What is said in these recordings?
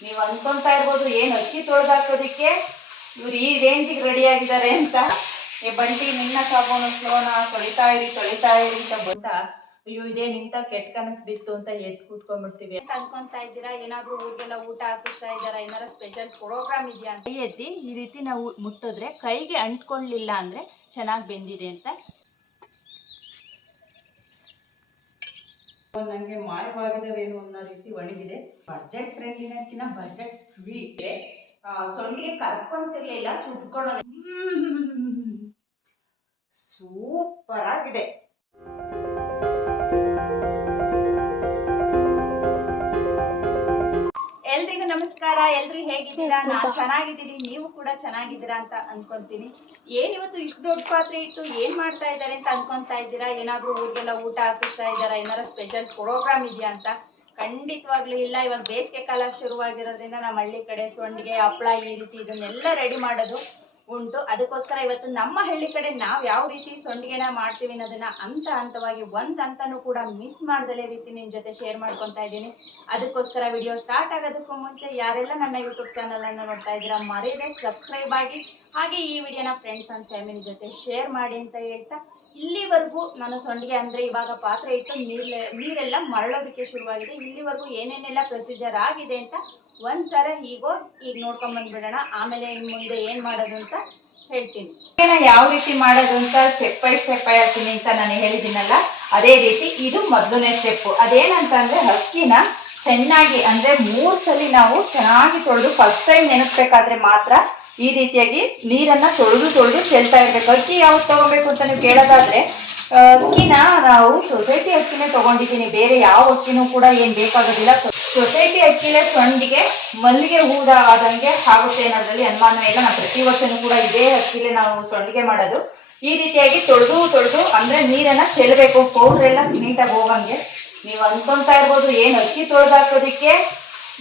ನೀವು ಅನ್ಕೊಂತಾ ಇರ್ಬೋದು ಏನು ಅಕ್ಕಿ ತೊಳೆದಾಕೋದಕ್ಕೆ ಇವ್ರು ಈ ರೇಂಜಿಗೆ ರೆಡಿ ಆಗಿದ್ದಾರೆ ಅಂತ. ಏ ಬಂಟಿ ನಿನ್ನ ಸಾಬೂನು ಸ್ಲೋನ ತೊಳಿತಾ ಇರಿ ತೊಳಿತಾ ಇರಿ ಅಂತ ಬಂತ ಅಯ್ಯೋ ಇದೇ ನಿಂತ ಕೆಟ್ಟ ಕನಸು ಬಿತ್ತು ಅಂತ ಎದ್ದು ಕೂತ್ಕೊಂಡ್ಬಿಡ್ತೀವಿ. ಅಂತ ಅನ್ಕೊಂತಾ ಇದ್ದೀರಾ? ಏನಾದ್ರು ಊರಿಗೆಲ್ಲ ಊಟ ಹಾಕಿಸ್ತಾ ಇದ್ದಾರಾ? ಏನಾರ ಸ್ಪೆಷಲ್ ಪ್ರೋಗ್ರಾಮ್ ಇದೆಯಾ ಅಂತ? ಎತ್ತಿ ಈ ರೀತಿ ನಾವು ಮುಟ್ಟಿದ್ರೆ ಕೈಗೆ ಅಂಟ್ಕೊಳ್ಳಿಲ್ಲ ಅಂದ್ರೆ ಚೆನ್ನಾಗಿ ಬೆಂದಿದೆ ಅಂತ ನನಗೆ ಮಾಯವಾಗಿದವೇನು ಅನ್ನೋ ರೀತಿ ಒಣಗಿದೆ. ಬಜೆಟ್ ಫ್ರೆಂಡ್ಲಿನಕ್ಕಿಂತ ಬಜೆಟ್ ಫ್ರೀ ಇದೆ ಕರ್ಕೊಂತಿರ್ಲಿಲ್ಲ ಸುಟ್ಕೊಳ್ಳೋದು. ಸೂಪರ್ ಆಗಿದೆ. ನಮಸ್ಕಾರ ಎಲ್ರು ಹೇಗಿದ್ದೀರಾ? ನಾನ್ ಚೆನ್ನಾಗಿದ್ದೀನಿ ನೀವು ಕೂಡ ಚೆನ್ನಾಗಿದ್ದೀರಾ ಅಂತ ಅನ್ಕೊಂತೀನಿ. ಏನ್ ಇವತ್ತು ಇಷ್ಟು ದೊಡ್ಡ ಪಾತ್ರೆ ಇಟ್ಟು ಏನ್ ಮಾಡ್ತಾ ಇದ್ದಾರೆ ಅಂತ ಅನ್ಕೊಂತಾ ಇದ್ದೀರಾ? ಏನಾದ್ರೂ ಊರಿಗೆಲ್ಲ ಊಟ ಹಾಕಿಸ್ತಾ ಇದ್ದಾರಾ? ಏನಾರ ಸ್ಪೆಷಲ್ ಪ್ರೋಗ್ರಾಮ್ ಇದೆಯಾ ಅಂತ? ಖಂಡಿತವಾಗ್ಲೂ ಇಲ್ಲ. ಇವಾಗ ಬೇಸಿಗೆ ಕಾಲ ಶುರುವಾಗಿರೋದ್ರಿಂದ ನಮ್ಮ ಹಳ್ಳಿ ಕಡೆ ಸೊಂಡಿಗೆ ಹಪ್ಪಳ ಈ ರೀತಿ ಇದನ್ನೆಲ್ಲ ರೆಡಿ ಮಾಡೋದು ಉಂಟು. ಅದಕ್ಕೋಸ್ಕರ ಇವತ್ತು ನಮ್ಮ ಹಳ್ಳಿ ಕಡೆ ನಾವು ಯಾವ ರೀತಿ ಸೊಂಡಿಗೆನ ಮಾಡ್ತೀವಿ ಅನ್ನೋದನ್ನ ಹಂತ ಹಂತವಾಗಿ, ಒಂದ್ ಹಂತನೂ ಕೂಡ ಮಿಸ್ ಮಾಡದಲೇ ರೀತಿ ನಿಮ್ ಜೊತೆ ಶೇರ್ ಮಾಡ್ಕೊತಾ ಇದ್ದೀನಿ. ಅದಕ್ಕೋಸ್ಕರ ವಿಡಿಯೋ ಸ್ಟಾರ್ಟ್ ಆಗೋದಕ್ಕೂ ಮುಂಚೆ ಯಾರೆಲ್ಲ ನನ್ನ ಯೂಟ್ಯೂಬ್ ಚಾನಲ್ ಅನ್ನು ನೋಡ್ತಾ ಇದ್ದೀರಾ, ಮರೆಯದೆ ಸಬ್ಸ್ಕ್ರೈಬ್ ಆಗಿ ಹಾಗೆ ಈ ವಿಡಿಯೋನ ಫ್ರೆಂಡ್ಸ್ ಅಂಡ್ ಫ್ಯಾಮಿಲಿ ಜೊತೆ ಶೇರ್ ಮಾಡಿ ಅಂತ ಹೇಳ್ತಾ ಇಲ್ಲಿವರೆಗೂ ನಾನು ಸೊಂಡಿಗೆ ಅಂದ್ರೆ ಇವಾಗ ಪಾತ್ರೆ ಇಟ್ಟು ನೀರ್ಲೆ, ನೀರೆಲ್ಲ ಮರಳೋದಕ್ಕೆ ಶುರುವಾಗಿದೆ. ಇಲ್ಲಿವರೆಗೂ ಏನೇನೆಲ್ಲ ಪ್ರೊಸೀಜರ್ ಆಗಿದೆ ಅಂತ ಒಂದ್ಸಲ ಹೀಗೋ ಈಗ ನೋಡ್ಕೊಂಡ್ ಬಂದ್ಬಿಡೋಣ. ಆಮೇಲೆ ಇನ್ ಮುಂದೆ ಏನ್ ಮಾಡೋದು ಅಂತ ಹೇಳ್ತೀನಿ. ಯಾವ ರೀತಿ ಮಾಡೋದು ಅಂತ ಸ್ಟೆಪ್ ಬೈ ಸ್ಟೆಪ್ ಹೇಳ್ತೀನಿ ಅಂತ ನಾನು ಹೇಳಿದ್ದೀನಲ್ಲ? ಅದೇ ರೀತಿ ಇದು ಮೊದಲನೇ ಸ್ಟೆಪ್ ಅದೇನಂತಂದ್ರೆ ಅಕ್ಕಿನ ಚೆನ್ನಾಗಿ ಅಂದ್ರೆ ಮೂರ್ ಸಲ ನಾವು ಚೆನ್ನಾಗಿ ತೊಳೆದು ಫಸ್ಟ್ ಟೈಮ್ ನೆನೆಸ್ಬೇಕಾದ್ರೆ ಮಾತ್ರ ಈ ರೀತಿಯಾಗಿ ನೀರನ್ನ ತೊಳೆದು ತೊಳೆದು ಚೆಲ್ತಾ ಇರ್ಬೇಕು. ಅಕ್ಕಿ ಯಾವ್ದು ತಗೋಬೇಕು ಅಂತ ನೀವು ಕೇಳೋದಾದ್ರೆ ಅಕ್ಕಿನ ನಾವು ಸೊಸೈಟಿ ಅಕ್ಕಿನೇ ತಗೊಂಡಿದ್ದೀನಿ. ಬೇರೆ ಯಾವ ಅಕ್ಕಿನೂ ಕೂಡ ಏನ್ ಬೇಕಾಗೋದಿಲ್ಲ. ಸೊಸೈಟಿ ಅಕ್ಕಿಲೆ ಸೊಂಡಿಗೆ ಮಲ್ಲಿಗೆ ಹೂದ ಆದಂಗೆ ಆಗುತ್ತೆ ಅನ್ನೋದ್ರಲ್ಲಿ ಅನುಮಾನ ಇಲ್ಲ. ನಾವು ಪ್ರತಿ ವರ್ಷನೂ ಕೂಡ ಇದೇ ಅಕ್ಕಿಲೆ ನಾವು ಸೊಂಡಿಗೆ ಮಾಡೋದು. ಈ ರೀತಿಯಾಗಿ ತೊಳೆದು ತೊಳೆದು ಅಂದ್ರೆ ನೀರನ್ನ ಚೆಲ್ಲಬೇಕು ಪೌಡ್ರ್ ಎಲ್ಲ ನೀಟಾಗಿ ಹೋಗಂಗೆ. ನೀವು ಅನ್ಕೊಂತಾ ಇರ್ಬೋದು, ಏನು ಅಕ್ಕಿ ತೊಳೆದಾಕೋದಿಕ್ಕೆ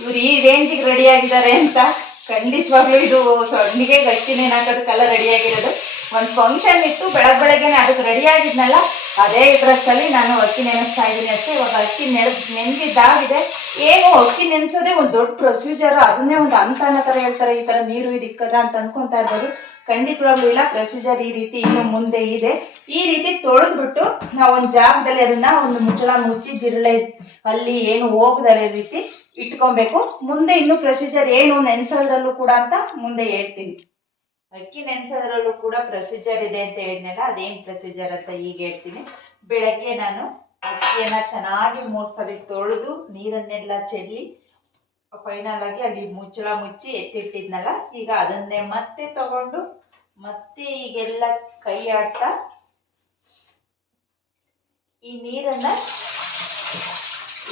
ಇವ್ರು ಈ ರೇಂಜಿಗೆ ರೆಡಿ ಆಗಿದ್ದಾರೆ ಅಂತ. ಖಂಡಿತವಾಗ್ಲೂ ಇದು ಸೊಂಡಿಗೆ ನೆನಾಕೋದಕ್ಕೆಲ್ಲ ರೆಡಿ ಆಗಿರೋದು. ಒಂದು ಫಂಕ್ಷನ್ ಇತ್ತು, ಬೆಳಗ್ ಬೆಳಗ್ಗೆನೆ ಅದಕ್ಕೆ ರೆಡಿ ಆಗಿದ್ನಲ್ಲ, ಅದೇ ಡ್ರೆಸ್ಸಲ್ಲಿ ನಾನು ಅಕ್ಕಿ ನೆನೆಸ್ತಾ ಇದ್ದೀನಿ ಅಷ್ಟೇ. ಇವಾಗ ಅಕ್ಕಿ ನೆನೆ ನೆನೆದಿದ್ದಾಗಿದೆ. ಏನು ಅಕ್ಕಿ ನೆನೆಸೋದೇ ಒಂದು ದೊಡ್ಡ ಪ್ರೊಸೀಜರ್ ಅದನ್ನೇ ಒಂದು ಅಂತ ಅನ್ನೋ ಥರ ಹೇಳ್ತಾರೆ, ಈ ಥರ ನೀರು ಇದಿಕ್ಕದ ಅಂತ ಅನ್ಕೊಂತಾ ಇರ್ಬೋದು. ಖಂಡಿತವಾಗ್ಲೂ ಇಲ್ಲ ಪ್ರೊಸೀಜರ್ ಈ ರೀತಿ ಇನ್ನು ಮುಂದೆ ಇದೆ. ಈ ರೀತಿ ತೊಳೆದ್ಬಿಟ್ಟು ನಾವು ಒಂದು ಜಾಗದಲ್ಲಿ ಅದನ್ನ ಒಂದು ಮುಚ್ಚಳ ಮುಚ್ಚಿ, ಜಿರಳೆ, ಅಲ್ಲಿ ಏನು ಹೋಗದಲ್ಲ ರೀತಿ ಇಟ್ಕೊಬೇಕು. ಮುಂದೆ ಇನ್ನು ಪ್ರೊಸೀಜರ್ ಏನು ನೆನೆಸೋದ್ರಲ್ಲೂ ಕೂಡ ಅಂತ ಮುಂದೆ ಹೇಳ್ತೀನಿ. ಅಕ್ಕಿ ನೆನೆಸೋದ್ರಲ್ಲೂ ಕೂಡ ಪ್ರೊಸೀಜರ್ ಇದೆ ಅಂತ ಹೇಳಿದ್ನಲ್ಲ, ಅದೇನ್ ಪ್ರೊಸೀಜರ್ ಅಂತ ಈಗ ಹೇಳ್ತೀನಿ. ಬೆಳಗ್ಗೆ ನಾನು ಅಕ್ಕಿಯನ್ನ ಚೆನ್ನಾಗಿ ಮೂರು ಸಲ ತೊಳೆದು ನೀರನ್ನೆಲ್ಲ ಚೆಲ್ಲಿ ಫೈನಲ್ ಆಗಿ ಅಲ್ಲಿ ಮುಚ್ಚಳ ಮುಚ್ಚಿ ಎತ್ತಿಟ್ಟಿದ್ನಲ್ಲ, ಈಗ ಅದನ್ನೇ ಮತ್ತೆ ತಗೊಂಡು ಮತ್ತೆ ಈಗೆಲ್ಲ ಕೈ ಆಡ್ತಾ ಈ ನೀರನ್ನ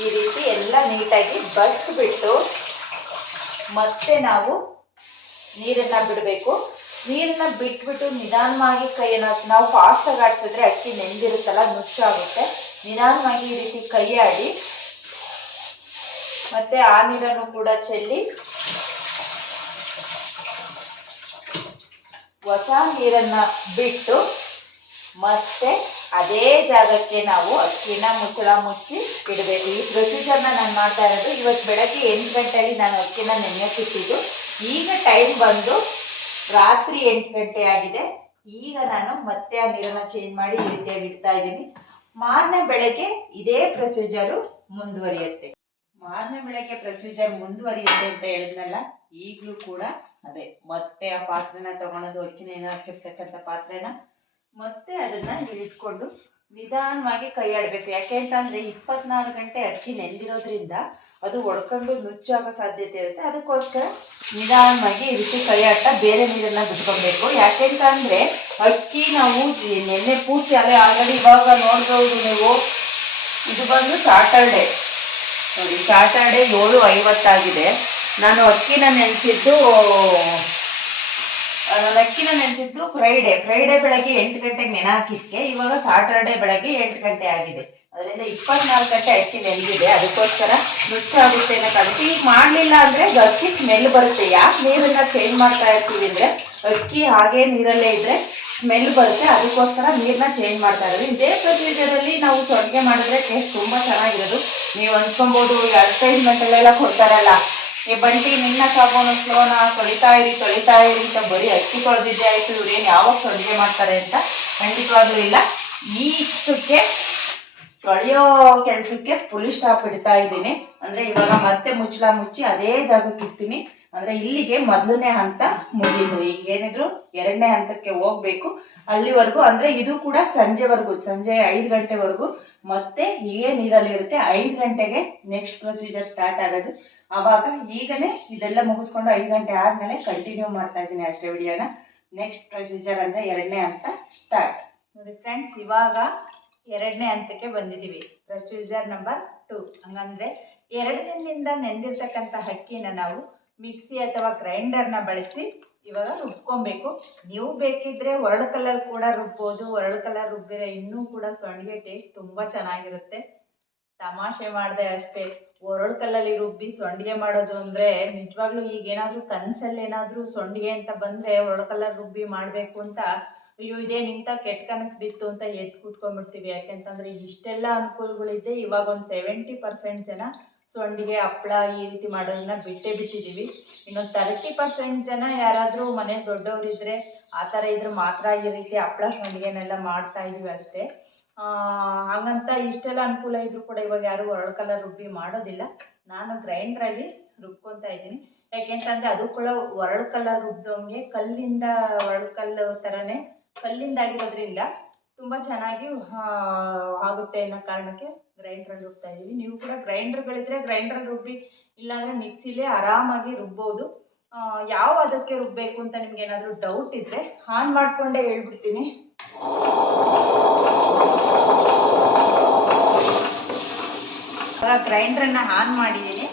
ಈ ರೀತಿ ಎಲ್ಲ ನೀಟಾಗಿ ಬಸ್ದು ಬಿಟ್ಟು ಮತ್ತೆ ನಾವು ನೀರನ್ನ ಬಿಡಬೇಕು. ನೀರನ್ನ ಬಿಟ್ಬಿಟ್ಟು ನಿಧಾನವಾಗಿ ಕೈಯನ್ನು ನಾವು ಫಾಸ್ಟಾಗಿ ಆಡಿಸಿದ್ರೆ ಅಕ್ಕಿ ನೆಂದಿರುತ್ತಲ್ಲ ನುಚ್ಚಾಗುತ್ತೆ ನಿಧಾನವಾಗಿ ಈ ರೀತಿ ಕೈ ಆಡಿ, ಮತ್ತೆ ಆ ನೀರನ್ನು ಕೂಡ ಚೆಲ್ಲಿ, ಹೊಸ ನೀರನ್ನ ಬಿಟ್ಟು ಮತ್ತೆ ಅದೇ ಜಾಗಕ್ಕೆ ನಾವು ಅಕ್ಕಿನ ಮುಚ್ಚಳ ಮುಚ್ಚಿ ಇಡಬೇಕು. ಈ ಪ್ರೊಸೀಜರ್ನ ನಾನು ಮಾಡ್ತಾ ಇರೋದು ಇವತ್ತು ಬೆಳಗ್ಗೆ ಎಂಟು ಗಂಟೆಯಲ್ಲಿ ನಾನು ಅಕ್ಕಿನ ನೆನೆಯೋಕ್ಕಿಟ್ಟಿದ್ದು ಈಗ ಟೈಮ್ ಬಂದು ರಾತ್ರಿ ಎಂಟು ಗಂಟೆ ಆಗಿದೆ. ಈಗ ನಾನು ಮತ್ತೆ ಆ ನೀರನ್ನು ಚೇಂಜ್ ಮಾಡಿ ಈ ರೀತಿಯಾಗಿ ಇಡ್ತಾ ಇದ್ದೀನಿ. ಮಾರನೇ ಬೆಳಗ್ಗೆ ಇದೇ ಪ್ರೊಸೀಜರು ಮುಂದುವರಿಯುತ್ತೆ. ಮಾರನೇ ಬೆಳಗ್ಗೆ ಪ್ರೊಸೀಜರ್ ಮುಂದುವರಿಯುತ್ತೆ ಅಂತ ಹೇಳಿದ್ನಲ್ಲ, ಈಗಲೂ ಕೂಡ ಅದೇ. ಮತ್ತೆ ಆ ಪಾತ್ರೆನ ತಗೊಳೋದು ಅಕ್ಕಿನ ಏನೋ ಹಾಕಿರ್ತಕ್ಕಂಥ ಪಾತ್ರೆನ, ಮತ್ತೆ ಅದನ್ನ ಇಟ್ಕೊಂಡು ನಿಧಾನವಾಗಿ ಕೈ ಆಡಬೇಕು. ಯಾಕೆ ಅಂತಂದರೆ ಇಪ್ಪತ್ನಾಲ್ಕು ಗಂಟೆ ಅಕ್ಕಿ ನೆಂದಿರೋದ್ರಿಂದ ಅದು ಒಡ್ಕೊಂಡು ನುಚ್ಚಾಗೋ ಸಾಧ್ಯತೆ ಇರುತ್ತೆ. ಅದಕ್ಕೋಸ್ಕರ ನಿಧಾನವಾಗಿ ಈ ರೀತಿ ಕೈ ಆಡ್ತಾ ಬೇರೆ ನೀರನ್ನ ಬಿಟ್ಕೊಬೇಕು ಯಾಕೆಂತ ಅಂದ್ರೆ ಅಕ್ಕಿ ನಾವು ನೆನ್ನೆ ಪೂರ್ತಿ ಅಲ್ಲೇ ಆಲ್ರೆಡಿ ಇವಾಗ ನೋಡ್ಬೋದು ನೀವು. ಇದು ಬಂದು ಸಾಟರ್ಡೆ ನೋಡಿ ಸಾಟರ್ಡೆ ಏಳು ಐವತ್ತಾಗಿದೆ. ನಾನು ಅಕ್ಕಿನ ನೆನೆಸಿದ್ದು ನಾನು ಅಕ್ಕಿನ ನೆನೆಸಿದ್ದು ಫ್ರೈಡೆ ಫ್ರೈಡೆ ಬೆಳಗ್ಗೆ ಎಂಟು ಗಂಟೆಗೆ ನೆನೆ ಹಾಕಿದ್ಕೆ ಇವಾಗ ಸಾಟರ್ಡೆ ಬೆಳಗ್ಗೆ ಎಂಟು ಗಂಟೆ ಆಗಿದೆ. ಅದರಿಂದ ಇಪ್ಪತ್ನಾಲ್ಕು ಗಂಟೆ ಅಕ್ಕಿ ನೆನೆದಿದೆ ಅದಕ್ಕೋಸ್ಕರ ನುಚ್ಚಾಗುತ್ತೆ ಅನ್ನೋ ಕಾರಣಕ್ಕೆ ಈಗ ಮಾಡಲಿಲ್ಲ ಅಂದರೆ ಅಕ್ಕಿ ಸ್ಮೆಲ್ ಬರುತ್ತೆ. ಯಾಕೆ ನೀರನ್ನು ಚೇಂಜ್ ಮಾಡ್ತಾ ಇರ್ತೀವಿ ಅಂದರೆ ಅಕ್ಕಿ ಹಾಗೆ ನೀರಲ್ಲೇ ಇದ್ರೆ ಸ್ಮೆಲ್ ಬರುತ್ತೆ. ಅದಕ್ಕೋಸ್ಕರ ನೀರನ್ನ ಚೇಂಜ್ ಮಾಡ್ತಾ ಇರೋದು. ಇದೇ ಪ್ರೊಸೀಜರಲ್ಲಿ ನಾವು ಸೊಡ್ಗೆ ಮಾಡಿದ್ರೆ ಟೇಸ್ಟ್ ತುಂಬ ಚೆನ್ನಾಗಿರೋದು. ನೀವು ಅನ್ಕೊಬೋದು ಅಡ್ವರ್ಟೈಸ್ಮೆಂಟಲ್ಲೆಲ್ಲ ಕೊಡ್ತಾರಲ್ಲ. ಏ ಬಂಟಿ, ನಿನ್ನ ಸಾಬೂನು ಸ್ಲೋನ ತೊಳಿತಾ ಇರಿ ತೊಳಿತಾ ಇರಿ ಅಂತ ಬರೀ ಅಕ್ಕಿ ತೊಳೆದಿದ್ದೆ ಆಯ್ತು. ಇವ್ರೇನು ಯಾವಾಗ ಅಡುಗೆ ಮಾಡ್ತಾರೆ ಅಂತ ಖಂಡಿತವಾಗ್ಲೂ ಇಲ್ಲ. ಈ ಇಷ್ಟಕ್ಕೆ ತೊಳೆಯೋ ಕೆಲಸಕ್ಕೆ ಫುಲ್ ಸ್ಟಾಪ್ ಇಡ್ತಾ ಇದ್ದೀನಿ. ಅಂದ್ರೆ ಇವಾಗ ಮತ್ತೆ ಮುಚ್ಚಲ ಮುಚ್ಚಿ ಅದೇ ಜಾಗಕ್ಕೆ ಇಡ್ತೀನಿ. ಅಂದ್ರೆ ಇಲ್ಲಿಗೆ ಮೊದಲನೇ ಹಂತ ಮುಗಿದು. ಈಗ ಏನಿದ್ರು ಎರಡನೇ ಹಂತಕ್ಕೆ ಹೋಗ್ಬೇಕು. ಅಲ್ಲಿವರೆಗೂ ಅಂದ್ರೆ ಇದು ಕೂಡ ಸಂಜೆವರೆಗೂ, ಸಂಜೆ ಐದು ಗಂಟೆವರೆಗೂ. ಮತ್ತೆ ಈಗ ನೀರಲ್ಲಿ ಇರುತ್ತೆ. ಐದು ಗಂಟೆಗೆ ನೆಕ್ಸ್ಟ್ ಪ್ರೊಸೀಜರ್ ಸ್ಟಾರ್ಟ್ ಆಗೋದು. ಅವಾಗ ಈಗನೇ ಇದೆಲ್ಲ ಮುಗಿಸ್ಕೊಂಡು ಐದು ಗಂಟೆ ಆದ್ಮೇಲೆ ಕಂಟಿನ್ಯೂ ಮಾಡ್ತಾ ಇದ್ದೀನಿ ಅಷ್ಟೇ ವಿಡಿಯೋನ. ನೆಕ್ಸ್ಟ್ ಪ್ರೊಸೀಜರ್ ಅಂದರೆ ಎರಡನೇ ಹಂತ ಸ್ಟಾರ್ಟ್ ನೋಡಿ ಫ್ರೆಂಡ್ಸ್ ಇವಾಗ ಎರಡನೇ ಹಂತಕ್ಕೆ ಬಂದಿದ್ದೀವಿ. ಪ್ರೊಸೀಜರ್ ನಂಬರ್ ಟು ಹಂಗಂದ್ರೆ ಎರಡು ದಿನದಿಂದ ನೆಂದಿರ್ತಕ್ಕಂಥ ಅಕ್ಕಿನ ನಾವು ಮಿಕ್ಸಿ ಅಥವಾ ಗ್ರೈಂಡರ್ನ ಬಳಸಿ ಇವಾಗ ರುಬ್ಕೊಬೇಕು. ನೀವು ಬೇಕಿದ್ರೆ ಒರಳು ಕಲರ್ ಕೂಡ ರುಬ್ಬೋದು, ಒರಳು ಕಲರ್ ರುಬ್ಬಿರೋ ಇನ್ನೂ ಕೂಡ ಸೊಂಡಿಗೆ ಟೇಸ್ಟ್ ತುಂಬ ಚೆನ್ನಾಗಿರುತ್ತೆ. ತಮಾಷೆ ಮಾಡಿದೆ ಅಷ್ಟೇ. ಒರಳು ಕಲ್ಲಲ್ಲಿ ರುಬ್ಬಿ ಸೊಂಡಿಗೆ ಮಾಡೋದು ಅಂದ್ರೆ ನಿಜವಾಗ್ಲೂ ಈಗ ಏನಾದರೂ ಕನಸಲ್ಲಿ ಏನಾದರೂ ಸೊಂಡಿಗೆ ಅಂತ ಬಂದ್ರೆ ಒರಳು ಕಲ್ಲಲ್ಲಿ ರುಬ್ಬಿ ಮಾಡಬೇಕು ಅಂತ ಅಯ್ಯೋ, ಇದೇ ನಿಂತ ಕೆಟ್ಟ ಕನಸು ಬಿತ್ತು ಅಂತ ಎದ್ದು ಕೂತ್ಕೊಂಡ್ಬಿಡ್ತೀವಿ. ಯಾಕೆಂತಂದ್ರೆ ಇಷ್ಟೆಲ್ಲ ಅನುಕೂಲಗಳಿದ್ದೆ ಇವಾಗ ಒಂದು ಸೆವೆಂಟಿ ಪರ್ಸೆಂಟ್ ಜನ ಸೊಂಡಿಗೆ ಹಪ್ಪಳ ಈ ರೀತಿ ಮಾಡೋದನ್ನ ಬಿಟ್ಟೇ ಬಿಟ್ಟಿದ್ದೀವಿ ಇನ್ನೊಂದು ತರ್ಟಿ ಪರ್ಸೆಂಟ್ ಜನ ಯಾರಾದರೂ ಮನೆ ದೊಡ್ಡವರಿದ್ರೆ ಆ ಥರ ಇದ್ರೆ ಮಾತ್ರ ಈ ರೀತಿ ಹಪ್ಪಳ ಸೊಂಡಿಗೆನೆಲ್ಲ ಮಾಡ್ತಾ ಇದೀವಿ ಅಷ್ಟೇ. ಹಾಗಂತ ಇಷ್ಟೆಲ್ಲ ಅನುಕೂಲ ಇದ್ರೂ ಕೂಡ ಇವಾಗ ಯಾರು ಕಲರ್ ರುಬ್ಬಿ ಮಾಡೋದಿಲ್ಲ. ನಾನು ಗ್ರೈಂಡ್ರಲ್ಲಿ ರುಬ್ಕೊತಾ ಇದ್ದೀನಿ. ಯಾಕೆಂತಂದ್ರೆ ಅದು ಕೂಡ ಒರಳು ಕಲರ್ ರುಬ್ದವಂಗೆ ಕಲ್ಲಿಂದ ಒರಳು ಕಲ್ಲು ಥರನೇ ಕಲ್ಲಿಂದ ಆಗಿರೋದ್ರಿಂದ ತುಂಬ ಚೆನ್ನಾಗಿ ಆಗುತ್ತೆ ಅನ್ನೋ ಕಾರಣಕ್ಕೆ ಗ್ರೈಂಡ್ರಲ್ಲಿ ರುಬ್ತಾ ಇದ್ದೀವಿ ನೀವು ಕೂಡ ಗ್ರೈಂಡ್ರ್ಗಳಿದ್ರೆ ಗ್ರೈಂಡ್ರಲ್ಲಿ ರುಬ್ಬಿ, ಇಲ್ಲಾಂದರೆ ಮಿಕ್ಸಿಲೇ ಆರಾಮಾಗಿ ರುಬ್ಬೋದು. ಯಾವ ಅದಕ್ಕೆ ರುಬ್ಬಬೇಕು ಅಂತ ನಿಮ್ಗೆ ಏನಾದರೂ ಡೌಟ್ ಇದ್ದರೆ ಆನ್ ಮಾಡಿಕೊಂಡೇ ಹೇಳ್ಬಿಡ್ತೀನಿ. ಗ್ರೈಂಡ್ರನ್ನ ಆನ್ ಮಾಡಿದ್ದೀನಿ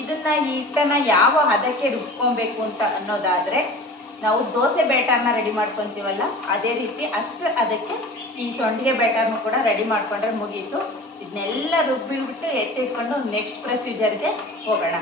ಇದನ್ನ ಹಿಟ್ಟನ್ನ ಯಾವ ಹದಕ್ಕೆ ರುಬ್ಕೊಬೇಕು ಅಂತ ಅನ್ನೋದಾದ್ರೆ, ನಾವು ದೋಸೆ ಬೇಟರ್ನ ರೆಡಿ ಮಾಡ್ಕೊತೀವಲ್ಲ, ಅದೇ ರೀತಿ ಅಷ್ಟು ಅದಕ್ಕೆ ಈ ಸೊಂಡಿಗೆ ಬೇಟರ್ನು ಕೂಡ ರೆಡಿ ಮಾಡ್ಕೊಂಡ್ರೆ ಮುಗೀತು. ಇದನ್ನೆಲ್ಲ ರುಬ್ಬಿಬಿಟ್ಟು ಎತ್ತಿಟ್ಕೊಂಡು ನೆಕ್ಸ್ಟ್ ಪ್ರೊಸೀಜರ್ಗೆ ಹೋಗೋಣ.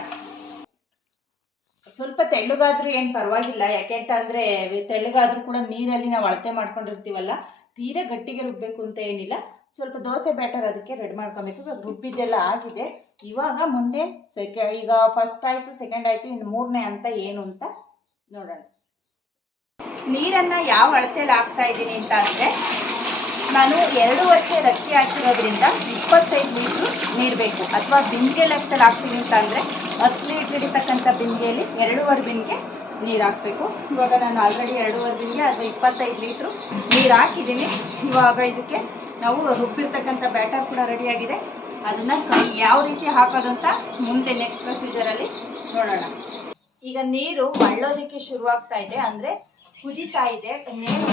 ಸ್ವಲ್ಪ ತೆಳ್ಳಗಾದ್ರೂ ಏನು ಪರವಾಗಿಲ್ಲ, ಯಾಕೆಂತಂದ್ರೆ ತೆಳ್ಳಗಾದ್ರೂ ಕೂಡ ನೀರಲ್ಲಿ ನಾವು ಅಳತೆ ಮಾಡ್ಕೊಂಡಿರ್ತೀವಲ್ಲ, ತೀರಾ ಗಟ್ಟಿಗೆ ರುಬ್ಬಬೇಕು ಅಂತ ಏನಿಲ್ಲ. ಸ್ವಲ್ಪ ದೋಸೆ ಬ್ಯಾಟರ್ ಅದಕ್ಕೆ ರೆಡಿ ಮಾಡ್ಕೊಬೇಕು. ಇವಾಗ ರುಬ್ಬಿದ್ದೆಲ್ಲ ಆಗಿದೆ. ಇವಾಗ ಮುಂದೆ ಸೆಕೆ, ಈಗ ಫಸ್ಟ್ ಆಯಿತು ಸೆಕೆಂಡ್ ಆಯಿತು, ಇನ್ನು ಮೂರನೇ ಅಂತ ಏನು ಅಂತ ನೋಡೋಣ. ನೀರನ್ನು ಯಾವ ಅಳತೆಯಲ್ಲಿ ಹಾಕ್ತಾ ಇದ್ದೀನಿ ಅಂತ ಅಂದರೆ, ನಾನು ಎರಡು ವರ್ಷ ಅಕ್ಕಿ ಹಾಕಿರೋದ್ರಿಂದ ಇಪ್ಪತ್ತೈದು ಲೀಟ್ರು ನೀರು ಬೇಕು. ಅಥವಾ ಬಿಂದಿಗೆ ಲೆಕ್ಕದಲ್ಲಿ ಹಾಕ್ತೀನಿ ಅಂತ ಅಂದರೆ, ಹತ್ತು ಲೀಟ್ರ್ ಹಿಡಿತಕ್ಕಂಥ ಬಿಂದಿಗೆಯಲ್ಲಿ ಎರಡೂವರೆ ಬಿಂದಿಗೆ ನೀರು ಹಾಕಬೇಕು. ಇವಾಗ ನಾನು ಆಲ್ರೆಡಿ ಎರಡೂವರೆ ಬಿಂದಿಗೆ ಅಥವಾ ಇಪ್ಪತ್ತೈದು ಲೀಟ್ರು ನೀರು ಹಾಕಿದ್ದೀನಿ. ಇವಾಗ ಇದಕ್ಕೆ ನಾವು ರುಬ್ಬಿರ್ತಕ್ಕಂಥ ಬ್ಯಾಟರ್ ಕೂಡ ರೆಡಿಯಾಗಿದೆ ಅದನ್ನು ಯಾವ ರೀತಿ ಹಾಕೋದಂತ ಮುಂದೆ ನೆಕ್ಸ್ಟ್ ಪ್ರೊಸೀಜರಲ್ಲಿ ನೋಡೋಣ. ಈಗ ನೀರು ಮಳ್ಳೋದಕ್ಕೆ ಶುರುವಾಗ್ತಾ ಇದೆ. ಅಂದರೆ ಕುದೀತಾ ಇದೆ. ನೀರು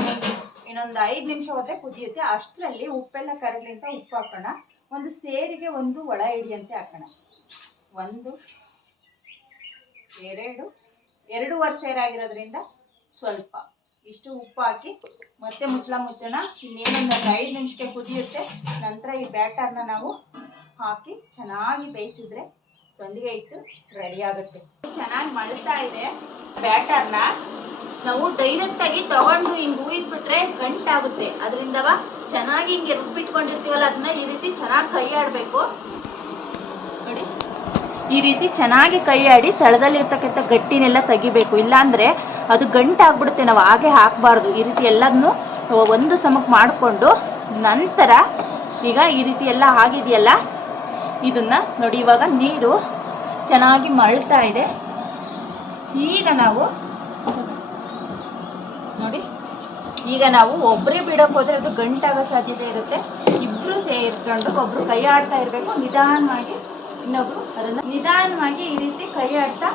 ಇನ್ನೊಂದು ಐದು ನಿಮಿಷ ಹೋದರೆ ಕುದಿಯುತ್ತೆ. ಅಷ್ಟರಲ್ಲಿ ಉಪ್ಪೆಲ್ಲ ಕರಗಲಿ ಅಂತ ಉಪ್ಪು ಹಾಕೋಣ. ಒಂದು ಸೇರಿಗೆ ಒಂದು ಒಳ ಹಿಡಿಯಂತೆ ಹಾಕೋಣ. ಒಂದು, ಎರಡು ಎರಡೂವರೆ ಸೇರಾಗಿರೋದ್ರಿಂದ ಸ್ವಲ್ಪ. ಇಷ್ಟು ಉಪ್ಪು ಹಾಕಿ ಮತ್ತೆ ಮುಚ್ಚಳ ಮುಚ್ಚೋಣ ಇನ್ನೇನೊಂದು ಒಂದು ಐದು ನಿಮಿಷಕ್ಕೆ ಕುದಿಯುತ್ತೆ. ನಂತರ ಈ ಬ್ಯಾಟರ್ನ ನಾವು ಹಾಕಿ ಚೆನ್ನಾಗಿ ಬೇಯಿಸಿದ್ರೆ ಸಂಡಿಗೆ ಇಟ್ಟು ರೆಡಿ ಆಗುತ್ತೆ. ಚೆನ್ನಾಗಿ ಮಳ್ತಾ ಇದೆ ಬ್ಯಾಟರ್ನ. ನಾವು ಡೈರೆಕ್ಟ್ ಆಗಿ ತಗೊಂಡು ಹಿಂಗೆ ಬಿಟ್ರೆ ಗಂಟಾಗುತ್ತೆ. ಅದರಿಂದವ ಚೆನ್ನಾಗಿ ಹಿಂಗೆ ರುಬ್ಬಿಟ್ಕೊಂಡಿರ್ತೀವಲ್ಲ, ಅದನ್ನ ಈ ರೀತಿ ಚೆನ್ನಾಗಿ ಕೈ ಈ ರೀತಿ ಚೆನ್ನಾಗಿ ಕೈ ಆಡಿ ತಳದಲ್ಲಿರ್ತಕ್ಕಂಥ ಗಟ್ಟಿನೆಲ್ಲ ತೆಗಿಬೇಕು. ಇಲ್ಲಾಂದ್ರೆ ಅದು ಗಂಟಾಗ್ಬಿಡುತ್ತೆ. ನಾವು ಹಾಗೆ ಹಾಕಬಾರ್ದು. ಈ ರೀತಿ ಎಲ್ಲದನ್ನು ಒಂದು ಸಮಕ್ಕೆ ಮಾಡಿಕೊಂಡು ನಂತರ ಈಗ ಈ ರೀತಿ ಎಲ್ಲ ಆಗಿದೆಯಲ್ಲ? ಇದನ್ನ ನೋಡಿ, ಇವಾಗ ನೀರು ಚೆನ್ನಾಗಿ ಮಳ್ತಾ ಇದೆ. ಈಗ ನಾವು ನೋಡಿ, ಈಗ ನಾವು ಒಬ್ಬರೇ ಬಿಡೋಕೆ ಹೋದ್ರೆ ಅದು ಗಂಟಾಗೋ ಸಾಧ್ಯತೆ ಇರುತ್ತೆ. ಇಬ್ರು ಸೇರ್ಕೊಂಡು ಒಬ್ರು ಕೈ ಆಡ್ತಾ ಇರಬೇಕು. ನಿಧಾನವಾಗಿ ಇನ್ನೊಬ್ರು ಅದನ್ನ ನಿಧಾನವಾಗಿ ಈ ರೀತಿ ಕೈ ಆಡ್ತಾ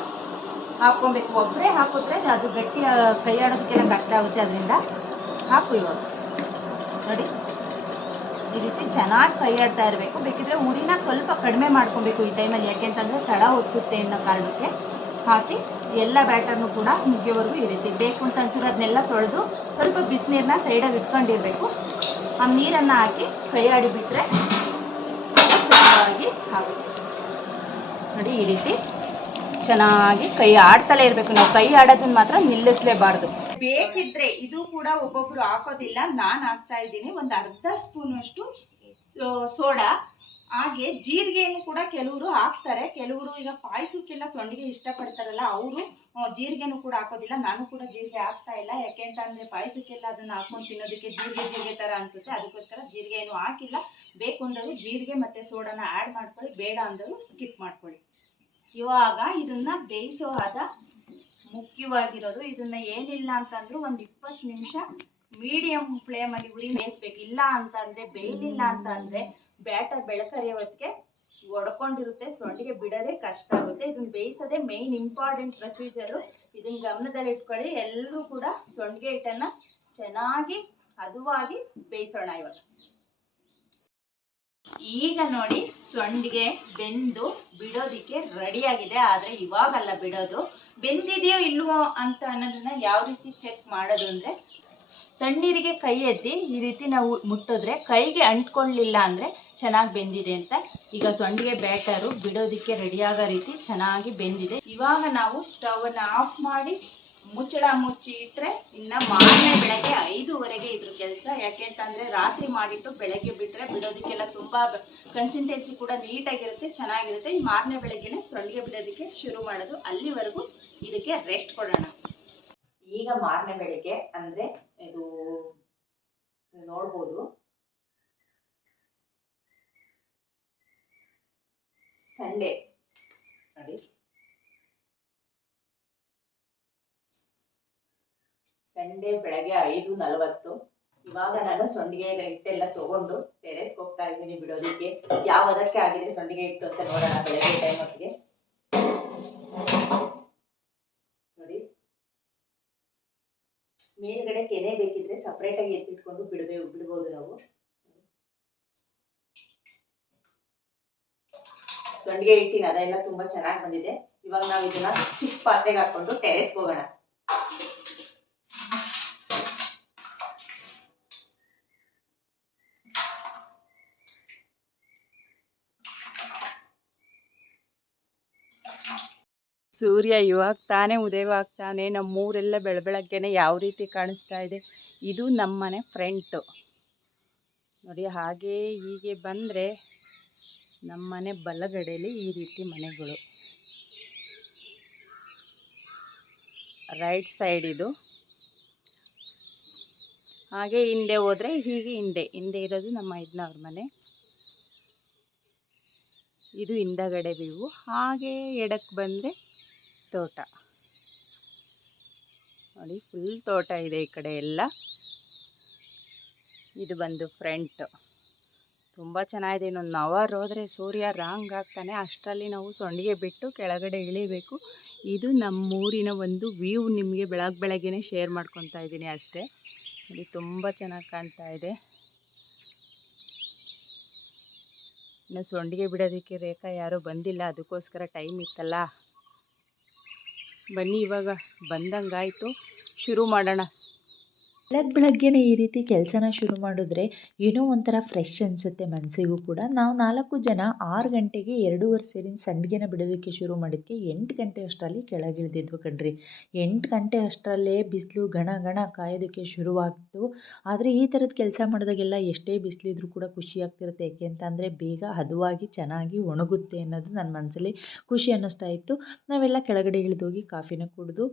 ಹಾಕ್ಕೊಬೇಕು. ಒಬ್ಬರೇ ಹಾಕಿದ್ರೆ ಅದು ಗಟ್ಟಿ ಕೈ ಆಡೋದಕ್ಕೆಲ್ಲ ಕಷ್ಟ ಆಗುತ್ತೆ ಅದರಿಂದ ಹಾಕು ಇವಾಗ. ನೋಡಿ, ಈ ರೀತಿ ಚೆನ್ನಾಗಿ ಕೈ ಆಡ್ತಾ ಇರಬೇಕು. ಬೇಕಿದ್ರೆ ಉರಿನ ಸ್ವಲ್ಪ ಕಡಿಮೆ ಮಾಡ್ಕೊಬೇಕು ಈ ಟೈಮಲ್ಲಿ. ಯಾಕೆಂತಂದರೆ ತಳ ಹೊತ್ತುತ್ತೆ ಅನ್ನೋ ಕಾರಣಕ್ಕೆ ಹಾಕಿ ಎಲ್ಲ ಬ್ಯಾಟರ್ನು ಕೂಡ ಮುಗಿಯೋವರೆಗೂ ಈ ರೀತಿ ಬೇಕು ಅಂತ ಅನ್ಸಿದ್ರೆ ಅದನ್ನೆಲ್ಲ ತೊಳೆದು ಸ್ವಲ್ಪ ಬಿಸಿನೀರನ್ನ ಸೈಡಾಗಿ ಇಟ್ಕೊಂಡಿರಬೇಕು. ಆ ನೀರನ್ನು ಹಾಕಿ ಕೈ ಆಡಿಬಿಟ್ರೆ ಸರಳವಾಗಿ ಆಗುತ್ತೆ ನೋಡಿ ಈ ರೀತಿ ಚೆನ್ನಾಗಿ ಕೈ ಆಡ್ತಲೇ ಇರಬೇಕು. ನಾವು ಕೈ ಆಡೋದನ್ನ ಮಾತ್ರ ನಿಲ್ಲಿಸ್ಲೇಬಾರ್ದು. ಬೇಕಿದ್ರೆ ಇದು ಕೂಡ ಒಬ್ಬೊಬ್ರು ಹಾಕೋದಿಲ್ಲ. ನಾನು ಹಾಕ್ತಾ ಇದ್ದೀನಿ. ಒಂದು ಅರ್ಧ ಸ್ಪೂನ್ ಅಷ್ಟು ಸೋಡಾ, ಹಾಗೆ ಜೀರಿಗೆಯನ್ನು ಕೂಡ ಕೆಲವರು ಹಾಕ್ತಾರೆ. ಕೆಲವರು ಈಗ ಪಾಯಸಕ್ಕೆಲ್ಲ ಸೊಂಡಿಗೆ ಇಷ್ಟಪಡ್ತಾರಲ್ಲ, ಅವರು ಜೀರಿಗೆನೂ ಕೂಡ ಹಾಕೋದಿಲ್ಲ. ನಾನು ಕೂಡ ಜೀರಿಗೆ ಹಾಕ್ತಾ ಇಲ್ಲ. ಯಾಕೆ ಅಂತ ಪಾಯಸಕ್ಕೆಲ್ಲ ಅದನ್ನ ಹಾಕೊಂಡು ತಿನ್ನೋದಕ್ಕೆ ಜೀರಿಗೆ ಜೀರಿಗೆ ಥರ ಅನ್ಸುತ್ತೆ. ಅದಕ್ಕೋಸ್ಕರ ಜೀರಿಗೆ ಏನು ಹಾಕಿಲ್ಲ. ಬೇಕು ಅಂದರು ಜೀರಿಗೆ ಮತ್ತು ಸೋಡಾನ ಆ್ಯಡ್ ಮಾಡ್ಕೊಳ್ಳಿ. ಬೇಡ ಅಂದರು ಸ್ಕಿಪ್ ಮಾಡ್ಕೊಳ್ಳಿ. ಇವಾಗ ಇದನ್ನ ಬೇಯಿಸೋ ಆದ ಮುಖ್ಯವಾಗಿರೋದು ಇದನ್ನ ಏನಿಲ್ಲ ಅಂತಂದ್ರು ಒಂದು ಇಪ್ಪತ್ತು ನಿಮಿಷ ಮೀಡಿಯಂ ಫ್ಲೇಮಲ್ಲಿ ಉರಿ ಬೇಯಿಸ್ಬೇಕು. ಇಲ್ಲ ಅಂತ ಬೇಯಲಿಲ್ಲ ಅಂತ ಬ್ಯಾಟರ್ ಬೆಳಕರಿಯೋ ಹೊತ್ತಿಗೆ ಒಡ್ಕೊಂಡಿರುತ್ತೆ. ಸೊಂಡಿಗೆ ಬಿಡೋದೇ ಕಷ್ಟ ಆಗುತ್ತೆ. ಇದನ್ನ ಬೇಯಿಸೋದೇ ಮೇನ್ ಇಂಪಾರ್ಟೆಂಟ್ ಪ್ರೊಸೀಜರು ಇದನ್ನ ಗಮನದಲ್ಲಿ ಇಟ್ಕೊಳ್ಳಿ. ಎಲ್ಲರೂ ಕೂಡ ಸೊಂಡಿಗೆ ಹಿಟ್ಟನ್ನ ಚೆನ್ನಾಗಿ ಹದುವಾಗಿ ಬೇಯಿಸೋಣ ಇವಾಗ. ಈಗ ನೋಡಿ ಸೊಂಡಿಗೆ ಬೆಂದು ಬಿಡೋದಿಕ್ಕೆ ರೆಡಿಯಾಗಿದೆ. ಆದರೆ ಇವಾಗಲ್ಲ ಬಿಡೋದು. ಬೆಂದಿದೆಯೋ ಇಲ್ವೋ ಅಂತ ಅನ್ನೋದನ್ನ ಯಾವ ರೀತಿ ಚೆಕ್ ಮಾಡೋದು ಅಂದರೆ ತಣ್ಣೀರಿಗೆ ಕೈ ಎತ್ತಿ ಈ ರೀತಿ ನಾವು ಮುಟ್ಟಿದ್ರೆ ಕೈಗೆ ಅಂಟ್ಕೊಳ್ಳಿಲ್ಲ ಅಂದರೆ ಚೆನ್ನಾಗಿ ಬೆಂದಿದೆ ಅಂತ. ಈಗ ಸೊಂಡಿಗೆ ಬ್ಯಾಟರು ಬಿಡೋದಕ್ಕೆ ರೆಡಿಯಾಗೋ ರೀತಿ ಚೆನ್ನಾಗಿ ಬೆಂದಿದೆ. ಇವಾಗ ನಾವು ಸ್ಟವನ್ನು ಆಫ್ ಮಾಡಿ ಮುಚ್ಚಳ ಮುಚ್ಚಿ ಇಟ್ಟರೆ ಇನ್ನು ಮಾರನೇ ಬೆಳಗ್ಗೆ ಐದೂವರೆಗೆ ಇದ್ರ ಕೆಲಸ. ಯಾಕೆ ಅಂತಂದರೆ ರಾತ್ರಿ ಮಾಡಿಟ್ಟು ಬೆಳಗ್ಗೆ ಬಿಟ್ಟರೆ ಬಿಡೋದಕ್ಕೆಲ್ಲ ತುಂಬ ಕನ್ಸಿಸ್ಟೆನ್ಸಿ ಕೂಡ ನೀಟಾಗಿರುತ್ತೆ, ಚೆನ್ನಾಗಿರುತ್ತೆ. ಈ ಮಾರನೇ ಬೆಳಗ್ಗೆನೆ ಸೊಂಡಿಗೆ ಬಿಡೋದಕ್ಕೆ ಶುರು ಮಾಡೋದು. ಅಲ್ಲಿವರೆಗೂ ಇದಕ್ಕೆ ರೆಸ್ಟ್ ಕೊಡೋಣ. ಈಗ ಮಾರನೇ ಬೆಳಗ್ಗೆ ಅಂದ್ರೆ ಇದು ನೋಡ್ಬೋದು. ಸಂಡೆ. ನೋಡಿ. ಸಂಡೆ ಬೆಳಗ್ಗೆ ಐದು ನಲವತ್ತು. ಇವಾಗ ನಾನು ಸೊಂಡಿಗೆ ಹಿಟ್ಟೆಲ್ಲ ತಗೊಂಡು ಟೆರೆಸ್ಗೆ ಹೋಗ್ತಾ ಇದ್ದೀನಿ ಬಿಡೋದಕ್ಕೆ. ಯಾವ ಅದಕ್ಕೆ ಆಗಿದೆ ಸೊಂಡಿಗೆ ಹಿಟ್ಟು ಅಂತ ನೋಡೋಣ ಬೆಳಗ್ಗೆ ಟೈಮ್ ಹೊತ್ತಿಗೆ ನೋಡಿ ಮೇಲ್ಗಡೆ ಕೆನೆ ಬೇಕಿದ್ರೆ ಸಪ್ರೇಟ್ ಆಗಿ ಎತ್ತಿಟ್ಕೊಂಡು ಬಿಡಬೇ ಬಿಡ್ಬೋದು ನಾವು. ಸಂಡಿಗೆ ಹಿಟ್ಟಿನ ಅದೆಲ್ಲ ತುಂಬಾ ಚೆನ್ನಾಗಿ ಬಂದಿದೆ. ಇವಾಗ ನಾವು ಇದನ್ನ ಚಿಕ್ಕ ಪಾತ್ರೆಗೆ ಹಾಕೊಂಡು ಟೆರೆಸ್ಗೆ ಹೋಗೋಣ. ಸೂರ್ಯ ಇವಾಗ ತಾನೇ ಉದಯವಾಗ್ತಾನೆ ನಮ್ಮೂರೆಲ್ಲ ಬೆಳಬೆಳಗ್ಗೆನೆ ಯಾವ ರೀತಿ ಕಾಣಿಸ್ತಾ ಇದೆ. ಇದು ನಮ್ಮನೆ ಫ್ರೆಂಟು. ನೋಡಿ, ಹಾಗೇ ಹೀಗೆ ಬಂದರೆ ನಮ್ಮನೆ ಬಲಗಡೆಯಲ್ಲಿ ಈ ರೀತಿ ಮನೆಗಳು. ರೈಟ್ ಸೈಡ್ ಇದು. ಹಾಗೆ ಹಿಂದೆ ಹೋದರೆ ಹೀಗೆ ಹಿಂದೆ ಹಿಂದೆ ಇರೋದು ನಮ್ಮ ಐದನವ್ರ ಮನೆ. ಇದು ಹಿಂದಗಡೆ ವ್ಯೂ ಹಾಗೆ ಎಡಕ್ಕೆ ಬಂದರೆ ತೋಟ. ನೋಡಿ ಫುಲ್ ತೋಟ ಇದೆ ಈ ಕಡೆ ಎಲ್ಲ. ಇದು ಬಂದು ಫ್ರಂಟ್ ತುಂಬ ಚೆನ್ನಾಗಿದೆ, ಇನ್ನೊಂದು ಅವರ್ ಹೋದರೆ ಸೂರ್ಯ ರಾಂಗ್ ಆಗ್ತಾನೆ. ಅಷ್ಟರಲ್ಲಿ ನಾವು ಸೊಂಡಿಗೆ ಬಿಟ್ಟು ಕೆಳಗಡೆ ಇಳಿಬೇಕು. ಇದು ನಮ್ಮೂರಿನ ಒಂದು ವ್ಯೂ ನಿಮಗೆ ಬೆಳಗ್ಗೆ ಬೆಳಗ್ಗೆನೇ ಶೇರ್ ಮಾಡ್ಕೊತಾ ಇದ್ದೀನಿ ಅಷ್ಟೇ. ನೋಡಿ, ತುಂಬ ಚೆನ್ನಾಗಿ ಕಾಣ್ತಾ ಇದೆ. ಇನ್ನು ಸೊಂಡಿಗೆ ಬಿಡೋದಕ್ಕೆ ರೇಖಾ ಯಾರೂ ಬಂದಿಲ್ಲ, ಅದಕ್ಕೋಸ್ಕರ ಟೈಮ್ ಇತ್ತಲ್ಲ. ಬನ್ನಿ ಇವಾಗ ಬಂದಂಗಾಯಿತು. ಶುರು ಮಾಡೋಣ. ಬೆಳಗ್ಗೆ ಬೆಳಗ್ಗೆನೇ ಈ ರೀತಿ ಕೆಲಸನ ಶುರು ಮಾಡಿದ್ರೆ ಏನೋ ಒಂಥರ ಫ್ರೆಶ್ ಅನಿಸುತ್ತೆ ಮನಸ್ಸಿಗೂ ಕೂಡ. ನಾವು ನಾಲ್ಕು ಜನ ಆರು ಗಂಟೆಗೆ ಎರಡೂವರೆ ಸೇರಿನ ಸಂಡಿಗೆನ ಬಿಡೋದಕ್ಕೆ ಶುರು ಮಾಡಿದ್ಕೆ ಎಂಟು ಗಂಟೆ ಅಷ್ಟರಲ್ಲಿ ಕೆಳಗಿಳಿದಿದ್ವು ಕಣ್ರಿ. ಎಂಟು ಗಂಟೆ ಅಷ್ಟರಲ್ಲೇ ಬಿಸಿಲು ಗಣ ಗಣ ಕಾಯೋದಕ್ಕೆ ಶುರುವಾಗ್ತು. ಆದರೆ ಈ ಥರದ ಕೆಲಸ ಮಾಡಿದಾಗೆಲ್ಲ ಎಷ್ಟೇ ಬಿಸಿಲಿದ್ರೂ ಕೂಡ ಖುಷಿ ಆಗ್ತಿರುತ್ತೆ. ಯಾಕೆ ಅಂತಂದರೆ ಬೇಗ ಹದವಾಗಿ ಚೆನ್ನಾಗಿ ಒಣಗುತ್ತೆ ಅನ್ನೋದು ನನ್ನ ಮನಸ್ಸಲ್ಲಿ ಖುಷಿ ಅನ್ನಿಸ್ತಾ ಇತ್ತು. ನಾವೆಲ್ಲ ಕೆಳಗಡೆ ಇಳಿದೋಗಿ ಕಾಫಿನ ಕುಡಿದು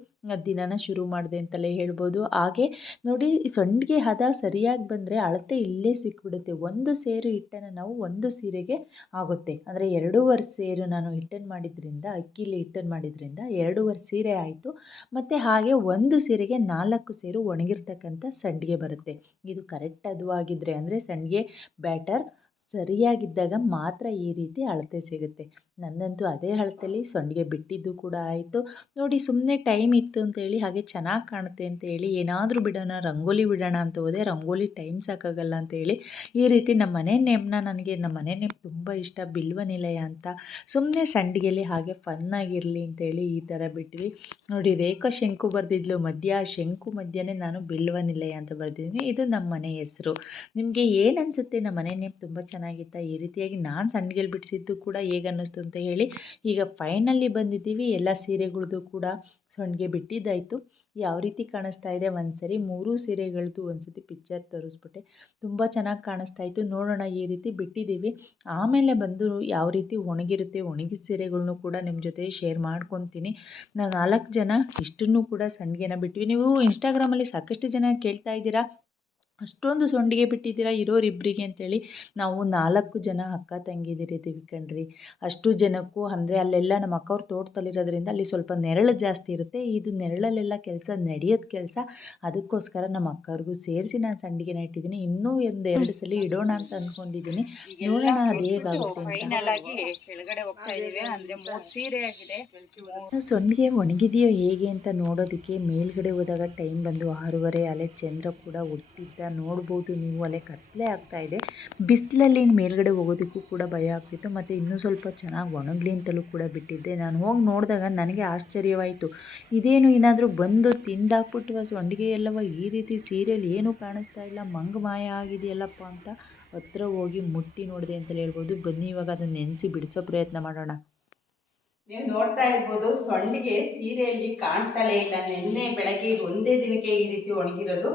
ದಿನನ ಶುರು ಮಾಡಿದೆ ಅಂತಲೇ ಹೇಳ್ಬೋದು. ಹಾಗೆ ನೋಡಿ ಈ ಸಂಡಿಗೆ ಹದ ಸರಿಯಾಗಿ ಬಂದರೆ ಅಳತೆ ಇಲ್ಲೇ ಸಿಕ್ಬಿಡುತ್ತೆ. ಒಂದು ಸೇರು ಹಿಟ್ಟನ್ನು ನಾವು ಒಂದು ಸೀರೆಗೆ ಆಗುತ್ತೆ. ಅಂದರೆ ಎರಡೂವರೆ ಸೇರು ನಾನು ಹಿಟ್ಟನ್ನು ಮಾಡಿದ್ರಿಂದ, ಅಕ್ಕಿಲಿ ಹಿಟ್ಟನ್ನು ಮಾಡಿದ್ರಿಂದ ಎರಡೂವರೆ ಸೀರೆ ಆಯಿತು. ಮತ್ತು ಹಾಗೆ ಒಂದು ಸೀರೆಗೆ ನಾಲ್ಕು ಸೇರು ಒಣಗಿರ್ತಕ್ಕಂಥ ಸಂಡಿಗೆ ಬರುತ್ತೆ. ಇದು ಕರೆಕ್ಟ್ ಅದು ಹದವಾಗಿದ್ದರೆ ಅಂದರೆ ಸಂಡಿಗೆ ಬ್ಯಾಟರ್ ಸರಿಯಾಗಿದ್ದಾಗ ಮಾತ್ರ ಈ ರೀತಿ ಅಳತೆ ಸಿಗುತ್ತೆ. ನನ್ನಂತೂ ಅದೇ ಅಳತೆಲಿ ಸಂಡಿಗೆ ಬಿಟ್ಟಿದ್ದು ಕೂಡ ಆಯಿತು. ನೋಡಿ ಸುಮ್ಮನೆ ಟೈಮ್ ಇತ್ತು ಅಂತೇಳಿ ಹಾಗೆ ಚೆನ್ನಾಗಿ ಕಾಣುತ್ತೆ ಅಂತೇಳಿ ಏನಾದರೂ ಬಿಡೋಣ, ರಂಗೋಲಿ ಬಿಡೋಣ ಅಂತ ಹೋದೆ. ರಂಗೋಲಿ ಟೈಮ್ ಸಾಕಾಗಲ್ಲ ಅಂತೇಳಿ ಈ ರೀತಿ ನಮ್ಮ ಮನೆ ನೇಮ್ನ ನನಗೆ, ನಮ್ಮ ಮನೆ ನೇಮ್ ತುಂಬ ಇಷ್ಟ, ಬಿಲ್ವ ನಿಲಯ ಅಂತ. ಸುಮ್ಮನೆ ಸಂಡಿಗೆಲಿ ಹಾಗೆ ಫನ್ನಾಗಿರಲಿ ಅಂತೇಳಿ ಈ ಥರ ಬಿಟ್ವಿ. ನೋಡಿ ರೇಖಾ ಶಂಕು ಬರೆದಿದ್ಲು ಮಧ್ಯ ಆ ಶಂಕು ಮಧ್ಯನೇ ನಾನು ಬಿಲ್ವ ನಿಲಯ ಅಂತ ಬರೆದಿದ್ದೀನಿ. ಇದು ನಮ್ಮ ಮನೆ ಹೆಸರು. ನಿಮಗೆ ಏನು ಅನಿಸುತ್ತೆ? ನಮ್ಮ ಮನೆ ನೇಮ್ ತುಂಬ ಚೆನ್ನಾಗಿತ್ತ, ಈ ರೀತಿಯಾಗಿ ನಾನು ಸಣ್ಣಗೆಲ್ ಬಿಡಿಸಿದ್ದು ಕೂಡ ಹೇಗೆ ಅನ್ನಿಸ್ತು ಅಂತ ಹೇಳಿ, ಈಗ ಫೈನಲ್ಲಿ ಬಂದಿದ್ದೀವಿ, ಎಲ್ಲ ಸೀರೆಗಳದ್ದು ಕೂಡ ಸಂಡಿಗೆ ಬಿಟ್ಟಿದ್ದಾಯಿತು. ಯಾವ ರೀತಿ ಕಾಣಿಸ್ತಾ ಇದೆ, ಒಂದ್ಸರಿ ಮೂರು ಸೀರೆಗಳದ್ದು ಒಂದ್ಸತಿ ಪಿಕ್ಚರ್ ತೋರಿಸ್ಬಿಟ್ಟೆ. ತುಂಬ ಚೆನ್ನಾಗಿ ಕಾಣಿಸ್ತಾ ಇತ್ತು ನೋಡೋಣ ಈ ರೀತಿ ಬಿಟ್ಟಿದ್ದೀವಿ. ಆಮೇಲೆ ಬಂದು ಯಾವ ರೀತಿ ಒಣಗಿರುತ್ತೆ, ಒಣಗಿದ ಸೀರೆಗಳನ್ನೂ ಕೂಡ ನಿಮ್ಮ ಜೊತೆ ಶೇರ್ ಮಾಡ್ಕೊತೀನಿ. ನಾವು ನಾಲ್ಕು ಜನ ಇಷ್ಟನ್ನು ಕೂಡ ಸಂಡಿಗೆನ ಬಿಟ್ವಿ. ನೀವು ಇನ್ಸ್ಟಾಗ್ರಾಮಲ್ಲಿ ಸಾಕಷ್ಟು ಜನ ಕೇಳ್ತಾ ಇದ್ದೀರಾ? ಅಷ್ಟೊಂದು ಸೊಂಡಿಗೆ ಬಿಟ್ಟಿದ್ದೀರಾ ಇರೋರಿಬ್ಬರಿಗೆ ಅಂತೇಳಿ ನಾವು ನಾಲ್ಕು ಜನ ಅಕ್ಕ ತಂಗಿದಿರಿದ್ದೀವಿ ಕಣ್ರಿ. ಅಷ್ಟು ಜನಕ್ಕೂ ಅಂದರೆ ಅಲ್ಲೆಲ್ಲ ನಮ್ಮ ಅಕ್ಕವ್ರ ತೋಟದಲ್ಲಿರೋದ್ರಿಂದ ಅಲ್ಲಿ ಸ್ವಲ್ಪ ನೆರಳು ಜಾಸ್ತಿ ಇರುತ್ತೆ. ಇದು ನೆರಳಲ್ಲೆಲ್ಲ ಕೆಲಸ ನಡೆಯೋದು ಕೆಲಸ. ಅದಕ್ಕೋಸ್ಕರ ನಮ್ಮ ಅಕ್ಕವ್ರಿಗೂ ಸೇರಿಸಿ ನಾನು ಸಂಡಿಗೆನ ಇಟ್ಟಿದ್ದೀನಿ. ಇನ್ನೂ ಒಂದು ಎರಡು ಸಲ ಇಡೋಣ ಅಂತ ಅಂದ್ಕೊಂಡಿದ್ದೀನಿ ನೋಡೋಣ ಅದು ಹೇಗಾಗುತ್ತೆ ಸೊಂಡಿಗೆ ಒಣಗಿದೆಯೋ ಹೇಗೆ ಅಂತ ನೋಡೋದಕ್ಕೆ ಮೇಲ್ಗಡೆ ಹೋದಾಗ ಟೈಮ್ ಬಂದು ಆರೂವರೆ. ಅಲೆ ಚಂದ್ರ ಕೂಡ ಹುಟ್ಟಿದ್ದ ನೋಡ್ಬೋದು, ನೀವು ಅಲ್ಲೇ ಕತ್ತಲೆ ಆಗ್ತಾ ಇದೆ. ಬಿಸಿಲಲ್ಲಿ ಮೇಲ್ಗಡೆ ಹೋಗೋದಕ್ಕೂ ಕೂಡ ಭಯ ಆಗ್ತಿತ್ತು. ಮತ್ತು ಇನ್ನೂ ಸ್ವಲ್ಪ ಚೆನ್ನಾಗಿ ಒಣಗಲಿ ಅಂತಲೂ ಕೂಡ ಬಿಟ್ಟಿದ್ದೆ. ನಾನು ಹೋಗಿ ನೋಡಿದಾಗ ನನಗೆ ಆಶ್ಚರ್ಯವಾಯಿತು. ಇದೇನು ಏನಾದರೂ ಬಂದು ತಿಂದಾಕ್ಬಿಟ್ಟು ಸೊಂಡಿಗೆ ಎಲ್ಲವ? ಈ ರೀತಿ ಸೀರಿಯಲ್ ಏನೂ ಕಾಣಿಸ್ತಾ ಇಲ್ಲ. ಮಂಗ ಮಾಯ ಆಗಿದೆಯಲ್ಲಪ್ಪ ಅಂತ ಹತ್ರ ಹೋಗಿ ಮುಟ್ಟಿ ನೋಡಿದೆ ಅಂತಲೇ ಹೇಳ್ಬೋದು. ಬನ್ನಿ, ಇವಾಗ ಅದನ್ನು ನೆನೆಸಿ ಬಿಡಿಸೋ ಪ್ರಯತ್ನ ಮಾಡೋಣ. ನೀವು ನೋಡ್ತಾ ಇರ್ಬೋದು, ಸೊಂಡಿಗೆ ಸೀರೆಯಲ್ಲಿ ಕಾಣ್ತಲೇ ಇಲ್ಲ. ನಿನ್ನೆ ಬೆಳಗ್ಗೆ ಒಂದೇ ದಿನಕ್ಕೆ ಈ ರೀತಿ ಒಣಗಿರೋದು.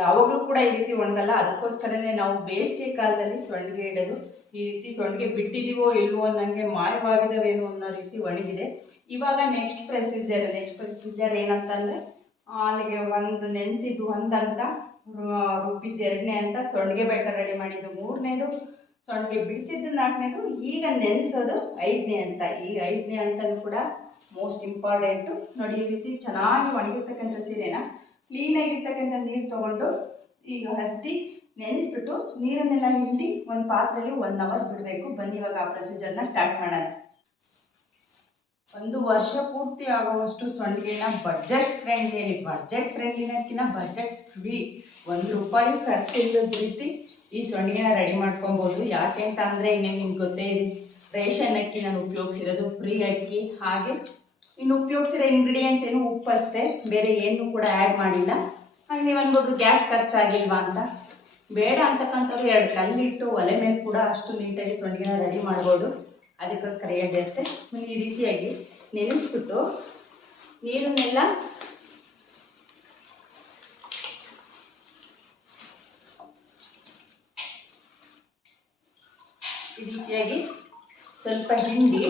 ಯಾವಾಗಲೂ ಕೂಡ ಈ ರೀತಿ ಒಣಗಲ್ಲ. ಅದಕ್ಕೋಸ್ಕರನೇ ನಾವು ಬೇಸಿಗೆ ಕಾಲದಲ್ಲಿ ಸೊಂಡಿಗೆ ಇಡೋದು. ಈ ರೀತಿ ಸೊಂಡಿಗೆ ಬಿಟ್ಟಿದೀವೋ ಇಲ್ವೋ ಅನ್ನಂಗೆ ಮಾಯವಾಗಿದಾವೇನೋ ಅನ್ನೋ ರೀತಿ ಒಣಗಿದೆ. ಇವಾಗ ನೆಕ್ಸ್ಟ್ ಪ್ರೊಸೀಜರ್ ನೆಕ್ಸ್ಟ್ ಪ್ರೊಸೀಜರ್ ಏನಂತಂದರೆ ಅಲ್ಲಿಗೆ ಒಂದು ನೆನೆಸಿದ್ದು ಒಂದಂತ ರುಬ್ಬಿದ್ದು ಎರಡನೇ ಅಂತ ಸೊಂಡಿಗೆ ಬೆಟ್ಟ ರೆಡಿ ಮಾಡಿದ್ದು. ಮೂರನೇದು ಸೊಂಡಿಗೆ ಬಿಡಿಸಿದ್ದು ನಾಲ್ಕನೇದು, ಈಗ ನೆನೆಸೋದು ಐದನೇ ಅಂತ. ಈ ಐದನೇ ಅಂತಲೂ ಕೂಡ ಮೋಸ್ಟ್ ಇಂಪಾರ್ಟೆಂಟು ನೋಡಿ, ಈ ರೀತಿ ಚೆನ್ನಾಗಿ ಒಣಗಿರ್ತಕ್ಕಂಥ ಸೀರೆನ ಕ್ಲೀನಾಗಿರ್ತಕ್ಕಂಥ ನೀರು ತೊಗೊಂಡು ಈಗ ಹತ್ತಿ ನೆನೆಸ್ಬಿಟ್ಟು ನೀರನ್ನೆಲ್ಲ ಹಿಂಡಿ ಒಂದು ಪಾತ್ರೆಯಲ್ಲಿ ಒನ್ ಅವರ್ ಬಿಡಬೇಕು. ಬನ್ನಿ, ಇವಾಗ ಆ ಪ್ರೊಸೀಜರ್ನ ಸ್ಟಾರ್ಟ್ ಮಾಡೋಣ. ಒಂದು ವರ್ಷ ಪೂರ್ತಿ ಆಗುವಷ್ಟು ಸೊಂಡಿಗೆನ ಬಜೆಟ್ ಫ್ರೆಂಡ್ಲಿ ಬಜೆಟ್ ಫ್ರೆಂಡ್ಲಿನಕ್ಕಿಂತ ಬಜೆಟ್ ಫ್ರೀ ಒಂದು ರೂಪಾಯಿ ಖರ್ಚಿಲ್ಲದ ರೀತಿ ಈ ಸೊಂಡಿಗೆನ ರೆಡಿ ಮಾಡ್ಕೊಬೋದು. ಯಾಕೆ ಅಂತ ಅಂದರೆ ನಿಮ್ಗೆ ಗೊತ್ತೇ ಇದೆ, ರೇಷನ್ ಅಕ್ಕಿ ನಾನು ಉಪಯೋಗಿಸಿರೋದು ಫ್ರೀ ಅಕ್ಕಿ. ಹಾಗೆ ಇನ್ನು ಉಪಯೋಗಿಸಿರೋ ಇಂಗ್ರೀಡಿಯೆಂಟ್ಸ್ ಏನು ಉಪ್ಪು ಅಷ್ಟೇ, ಬೇರೆ ಏನು ಕೂಡ ಆ್ಯಡ್ ಮಾಡಿಲ್ಲ. ಹಾಗೆ ನೀವು ಅನ್ಬೋದು ಗ್ಯಾಸ್ ಖರ್ಚಾಗಿಲ್ವಾ ಅಂತ. ಬೇಡ ಅಂತಕ್ಕಂಥವ್ರು ಎರಡು ಕಲ್ಲಿಟ್ಟು ಒಲೆ ಮೇಲೆ ಕೂಡ ಅಷ್ಟು ನೀಟಾಗಿ ಸೊಂಡಿಗೆನ ರೆಡಿ ಮಾಡ್ಬೋದು. ಅದಕ್ಕೋಸ್ಕರ ಹೇಳಿದೆ ಅಷ್ಟೇ. ಈ ರೀತಿಯಾಗಿ ನೆನೆಸ್ಬಿಟ್ಟು ನೀರನ್ನೆಲ್ಲ ರೀತಿಯಾಗಿ ಸ್ವಲ್ಪ ಹಿಂಡಿ.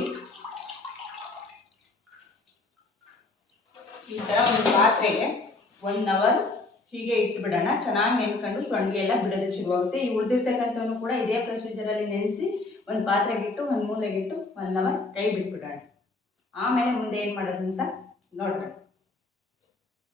ಈ ಥರ ಒಂದು ಪಾತ್ರೆಗೆ ಒನ್ ಅವರ್ ಹೀಗೆ ಇಟ್ಬಿಡೋಣ. ಚೆನ್ನಾಗಿ ನೆನ್ಕೊಂಡು ಸೊಂಡಿಗೆ ಎಲ್ಲ ಬಿಡೋದಕ್ಕೆ ಶುರುವಾಗುತ್ತೆ. ಈ ಉಳಿದಿರ್ತಕ್ಕಂಥವನ್ನು ಕೂಡ ಇದೇ ಪ್ರೊಸೀಜರಲ್ಲಿ ನೆನೆಸಿ ಒಂದು ಪಾತ್ರೆಗೆ ಇಟ್ಟು, ಒಂದು ಮೂಲೆಗಿಟ್ಟು ಒನ್ ಅವರ್ ಕೈ ಬಿಟ್ಬಿಡೋಣ. ಆಮೇಲೆ ಮುಂದೆ ಏನು ಮಾಡೋದು ಅಂತ ನೋಡೋಣ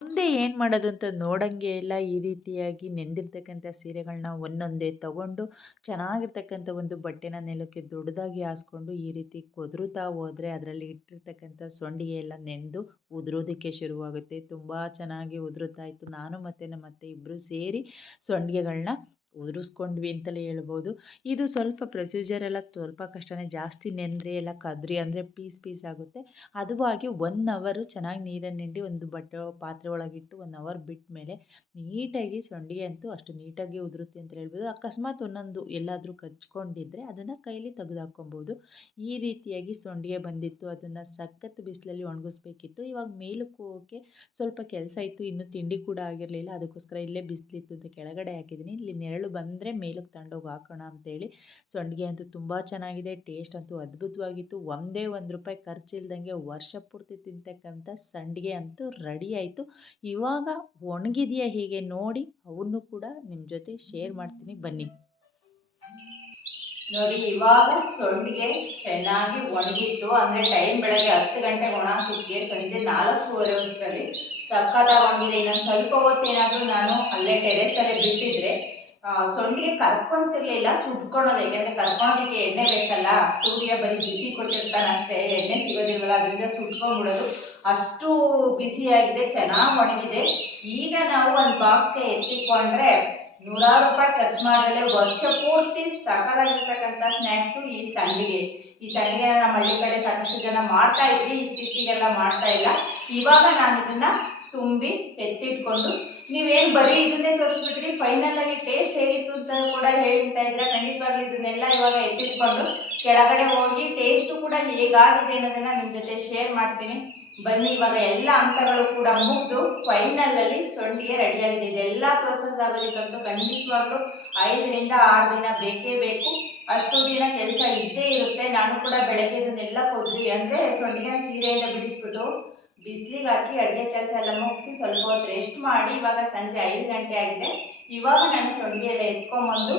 ಮುಂದೆ ಏನು ಮಾಡೋದು ಅಂತ ನೋಡಂಗೆ ಇಲ್ಲ. ಈ ರೀತಿಯಾಗಿ ನೆಂದಿರ್ತಕ್ಕಂಥ ಸೀರೆಗಳನ್ನ ಒಂದೊಂದೇ ತಗೊಂಡು ಚೆನ್ನಾಗಿರ್ತಕ್ಕಂಥ ಒಂದು ಬಟ್ಟೆನ ನೆಲಕ್ಕೆ ದೊಡ್ಡದಾಗಿ ಹಾಸ್ಕೊಂಡು ಈ ರೀತಿ ಕೊದರುತ್ತಾ ಹೋದರೆ ಅದರಲ್ಲಿ ಇಟ್ಟಿರ್ತಕ್ಕಂಥ ಸೊಂಡಿಗೆ ಎಲ್ಲ ನೆಂದು ಉದುರೋದಕ್ಕೆ ಶುರುವಾಗುತ್ತೆ. ತುಂಬ ಚೆನ್ನಾಗಿ ಉದುರುತ್ತಾ ಇತ್ತು ನಾನು ಮತ್ತು ನಮ್ಮ ಅತ್ತೆ ಇಬ್ಬರು ಸೇರಿ ಸೊಂಡಿಗೆಗಳನ್ನ ಉದುರಿಸ್ಕೊಂಡ್ವಿ ಅಂತಲೇ ಹೇಳ್ಬೋದು. ಇದು ಸ್ವಲ್ಪ ಪ್ರೊಸೀಜರ್ ಎಲ್ಲ ಸ್ವಲ್ಪ ಕಷ್ಟನೇ, ಜಾಸ್ತಿ ನೆಂದರೆ ಎಲ್ಲ ಕದ್ರಿ ಅಂದರೆ ಪೀಸ್ ಪೀಸ್ ಆಗುತ್ತೆ. ಅದು ಹಾಗೆ ಒನ್ ಅವರು ಚೆನ್ನಾಗಿ ನೀರನ್ನು ಹಿಂಡಿ ಒಂದು ಬಟ್ಟೆ ಪಾತ್ರೆ ಒಳಗಿಟ್ಟು ಒನ್ ಅವರ್ ಬಿಟ್ಟ ಮೇಲೆ ನೀಟಾಗಿ ಸೊಂಡಿಗೆ ಅಂತೂ ಅಷ್ಟು ನೀಟಾಗಿ ಉದುರುತ್ತೆ ಅಂತ ಹೇಳ್ಬೋದು. ಅಕಸ್ಮಾತ್ ಒಂದೊಂದು ಎಲ್ಲಾದರೂ ಕಚ್ಕೊಂಡಿದ್ದರೆ ಅದನ್ನು ಕೈಲಿ ತೆಗೆದು ಹಾಕ್ಕೊಬೋದು ಈ ರೀತಿಯಾಗಿ ಸೊಂಡಿಗೆ ಬಂದಿತ್ತು, ಅದನ್ನು ಸಖತ್ ಬಿಸಿಲಲ್ಲಿ ಒಣಗಿಸ್ಬೇಕಿತ್ತು. ಇವಾಗ ಮೇಲಕ್ಕೆ ಹೋಗೋಕ್ಕೆ ಸ್ವಲ್ಪ ಕೆಲಸ ಇತ್ತು, ಇನ್ನು ತಿಂಡಿ ಕೂಡ ಆಗಿರಲಿಲ್ಲ, ಅದಕ್ಕೋಸ್ಕರ ಇಲ್ಲೇ ಬಿಸಿಲಿತ್ತು ಅಂತ ಕೆಳಗಡೆ ಹಾಕಿದ್ದೀನಿ. ಇಲ್ಲಿ ನೆರಳು ಬಂದರೆ ಮೇಲಕ್ಕೆ ತಂಡೋಗಿ ಹಾಕೋಣ ಅಂತೇಳಿ. ಸಂಡಿಗೆ ಅಂತೂ ತುಂಬ ಚೆನ್ನಾಗಿದೆ. ಟೇಸ್ಟ್ ಅಂತೂ ಅದ್ಭುತವಾಗಿತ್ತು. ಒಂದೇ ಒಂದು ರೂಪಾಯಿ ಖರ್ಚಿಲ್ದಂಗೆ ವರ್ಷ ಪೂರ್ತಿ ತಿಂತಕ್ಕಂಥ ಸಂಡಿಗೆ ಅಂತೂ ರೆಡಿ ಆಯಿತು. ಇವಾಗ ಒಣಗಿದೆಯಾ ಹೀಗೆ ನೋಡಿ ಅವನ್ನು ಕೂಡ ನಿಮ್ಮ ಜೊತೆ ಶೇರ್ ಮಾಡ್ತೀನಿ. ಬನ್ನಿ. ನೋಡಿ, ಇವಾಗ ಸೊಂಡಿಗೆ ಚೆನ್ನಾಗಿ ಒಣಗಿತ್ತು. ಅಂದರೆ ಟೈಮ್ ಬೆಳಗ್ಗೆ ಹತ್ತು ಗಂಟೆಗೆ ಒಣಗಿದ್ದೆ ಸಂಜೆ ನಾಲ್ಕೂವರೆ ಅಷ್ಟರಲ್ಲಿ ಸಕ್ಕತ್ತಾಗಿ ಒಣಗಿದೆ. ಇನ್ನೊಂದು ಸ್ವಲ್ಪ ಹೊತ್ತೇನಾದರೂ ನಾನು ಅಲ್ಲೇ ಟೆರೆಸಲ್ಲೇ ಬಿಟ್ಟಿದ್ರೆ ಸೊಂಡಿಗೆ ಕರ್ಕೊಂತಿರ್ಲಿಲ್ಲ ಸುಟ್ಕೊಳೋದು ಯಾಕೆಂದ್ರೆ ಕರ್ಕೊಳೋದಕ್ಕೆ ಎಣ್ಣೆ ಬೇಕಲ್ಲ, ಸೂರ್ಯ ಬರೀ ಬಿಸಿ ಕೊಟ್ಟಿರ್ತಾನೆ ಅಷ್ಟೇ, ಎಣ್ಣೆ ಸಿಗೋದಿಲ್ವಲ್ಲ, ಅದರಿಂದ ಸುಟ್ಕೊಂಡ್ಬಿಡೋದು. ಅಷ್ಟು ಬಿಸಿಯಾಗಿದೆ ಚೆನ್ನಾಗಿ ಒಣಗಿದೆ. ಈಗ ನಾವು ಒಂದು ಬಾಕ್ಸ್ಗೆ ಎತ್ತಿಕೊಂಡ್ರೆ ನೂರಾರು ರೂಪಾಯಿ ಖರ್ಚು ಮಾಡಿದ್ರೆ ವರ್ಷ ಪೂರ್ತಿ ಸಕಲಾಗಿರ್ತಕ್ಕಂಥ ಸ್ನ್ಯಾಕ್ಸು ಈ ಸಂಡಿಗೆ. ಈ ಸಂಡಿಗೆ ನಮ್ಮ ಹಳ್ಳಿ ಕಡೆ ಸಾಕಷ್ಟು ಜನ ಮಾಡ್ತಾ ಇದ್ವಿ, ಇತ್ತೀಚೆಗೆಲ್ಲ ಮಾಡ್ತಾ ಇಲ್ಲ. ಇವಾಗ ನಾನು ಇದನ್ನ ತುಂಬಿ ಎತ್ತಿಟ್ಕೊಂಡು ನೀವೇನು ಬರೀ ಇದನ್ನೇ ತೋರಿಸ್ಬಿಟ್ರಿ ಫೈನಲ್ ಆಗಿ ಟೇಸ್ಟ್ ಹೇಗಿತ್ತು ಅಂತ ಕೂಡ ಹೇಳ್ತಾ ಇದ್ರೆ ಖಂಡಿತವಾಗ್ಲೂ ಇದನ್ನೆಲ್ಲ ಇವಾಗ ಎತ್ತಿಟ್ಕೊಂಡು ಕೆಳಗಡೆ ಹೋಗಿ ಟೇಸ್ಟು ಕೂಡ ಹೇಗಾಗಿದೆ ಅನ್ನೋದನ್ನ ನಿಮ್ಮ ಜೊತೆ ಶೇರ್ ಮಾಡ್ತೀನಿ. ಬನ್ನಿ, ಇವಾಗ ಎಲ್ಲ ಹಂತಗಳು ಕೂಡ ಮುಗಿದು ಫೈನಲ್ ಅಲ್ಲಿ ಸೊಂಡಿಗೆ ರೆಡಿಯಾಗಿದೆ ಇದೆಲ್ಲ ಪ್ರೋಸೆಸ್ ಆಗೋದಕ್ಕಂತೂ ಖಂಡಿತವಾಗ್ಲೂ ಐದರಿಂದ ಆರು ದಿನ ಬೇಕೇ ಬೇಕು. ಅಷ್ಟು ದಿನ ಕೆಲಸ ಇದ್ದೇ ಇರುತ್ತೆ. ನಾನು ಕೂಡ ಬೆಳಗ್ಗೆ ಇದನ್ನೆಲ್ಲ ಕೊದ್ರಿ ಅಂದರೆ ಸೊಂಡಿಗೆ ಸೀರೆಯಿಂದ ಬಿಡಿಸ್ಬಿಟ್ಟು ಬಿಸಿಲಿಗೆ ಹಾಕಿ ಅಡುಗೆ ಕೆಲಸ ಎಲ್ಲ ಮುಗಿಸಿ ಸ್ವಲ್ಪ ಹೊತ್ತು ರೆಸ್ಟ್ ಮಾಡಿ ಇವಾಗ ಸಂಜೆ ಐದು ಗಂಟೆ ಆಗಿದೆ. ಇವಾಗ ನಾನು ಸೊಂಡಿಗೆ ಎಲ್ಲ ಎತ್ಕೊಂಬಂದು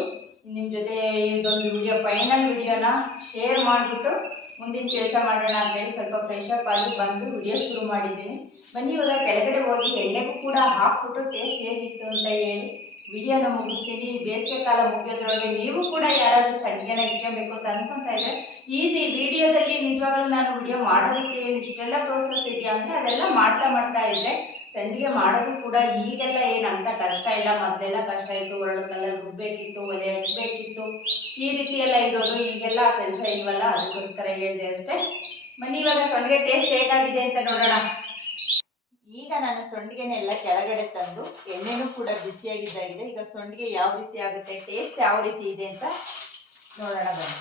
ನಿಮ್ಮ ಜೊತೆ ಇದೊಂದು ವಿಡಿಯೋ ಫೈನಲ್ ವಿಡಿಯೋನ ಶೇರ್ ಮಾಡಿಬಿಟ್ಟು ಮುಂದಿನ ಕೆಲಸ ಮಾಡೋಣ ಅಂತೇಳಿ ಸ್ವಲ್ಪ ಫ್ರೆಶ್ ಅಪ್ ಆಗಿ ಬಂದು ವಿಡಿಯೋ ಶುರು ಮಾಡಿದ್ದೀನಿ. ಬನ್ನಿ ಇವಾಗ ಕೆಳಗಡೆ ಹೋಗಿ ಎಣ್ಣೆಗೂ ಕೂಡ ಹಾಕ್ಬಿಟ್ಟು ಟೇಸ್ಟ್ ಹೇಗಿತ್ತು ಅಂತ ಹೇಳಿ. ವಿಡಿಯೋನ ಮುಗಿಸ್ತೀನಿ. ಬೇಸಿಗೆ ಕಾಲ ಮುಗಿಯೋದ್ರೊಳಗೆ ನೀವು ಕೂಡ ಯಾರಾದರೂ ಸಂಡಿಗೆನ ಇಟ್ಕೊಬೇಕು ಅಂತ ಅನ್ಕೊತಾ ಇದ್ರೆ ಈಸಿ ವಿಡಿಯೋದಲ್ಲಿ ನಿಜವಾಗ್ಲೂ ನಾನು ವಿಡಿಯೋ ಮಾಡೋದಕ್ಕೆ ಇಷ್ಟೆಲ್ಲ ಪ್ರೋಸೆಸ್ ಇದೆಯಾ ಅಂದರೆ ಅದೆಲ್ಲ ಮಾಡ್ತಾ ಮಾಡ್ತಾ ಇದ್ದೆ. ಸಂಡಿಗೆ ಮಾಡೋದು ಕೂಡ ಈಗೆಲ್ಲ ಏನು ಅಂತ ಕಷ್ಟ ಇಲ್ಲ. ಮೊದಲೆಲ್ಲ ಕಷ್ಟ ಇತ್ತು. ಕಲರ್ ರುಬ್ಬೇಕಿತ್ತು, ಒಲೆ ಹಚ್ಬೇಕಿತ್ತು. ಈ ರೀತಿ ಎಲ್ಲ ಇರೋದು. ಈಗೆಲ್ಲ ಕೆಲಸ ಇಲ್ವಲ್ಲ? ಅದಕ್ಕೋಸ್ಕರ ಹೇಳಿದೆ ಅಷ್ಟೇ. ಮನೆ ಇವಾಗ ಸಂಡಿಗೆ ಟೇಸ್ಟ್ ಹೇಗಾಗಿದೆ ಅಂತ ನೋಡೋಣ. ಈಗ ನಾನು ಸಂಡಿಗೆನೆಲ್ಲ ಕೆಳಗಡೆ ತಂದು ಎಣ್ಣೆನೂ ಕೂಡ ಬಿಸಿಯಾಗಿದ್ದಾಗಿದೆ. ಈಗ ಸೊಂಡಿಗೆ ಯಾವ ರೀತಿ ಆಗುತ್ತೆ ಟೇಸ್ಟ್ ಯಾವ ರೀತಿ ಇದೆ ಅಂತ ನೋಡೋಣ ಬನ್ನಿ.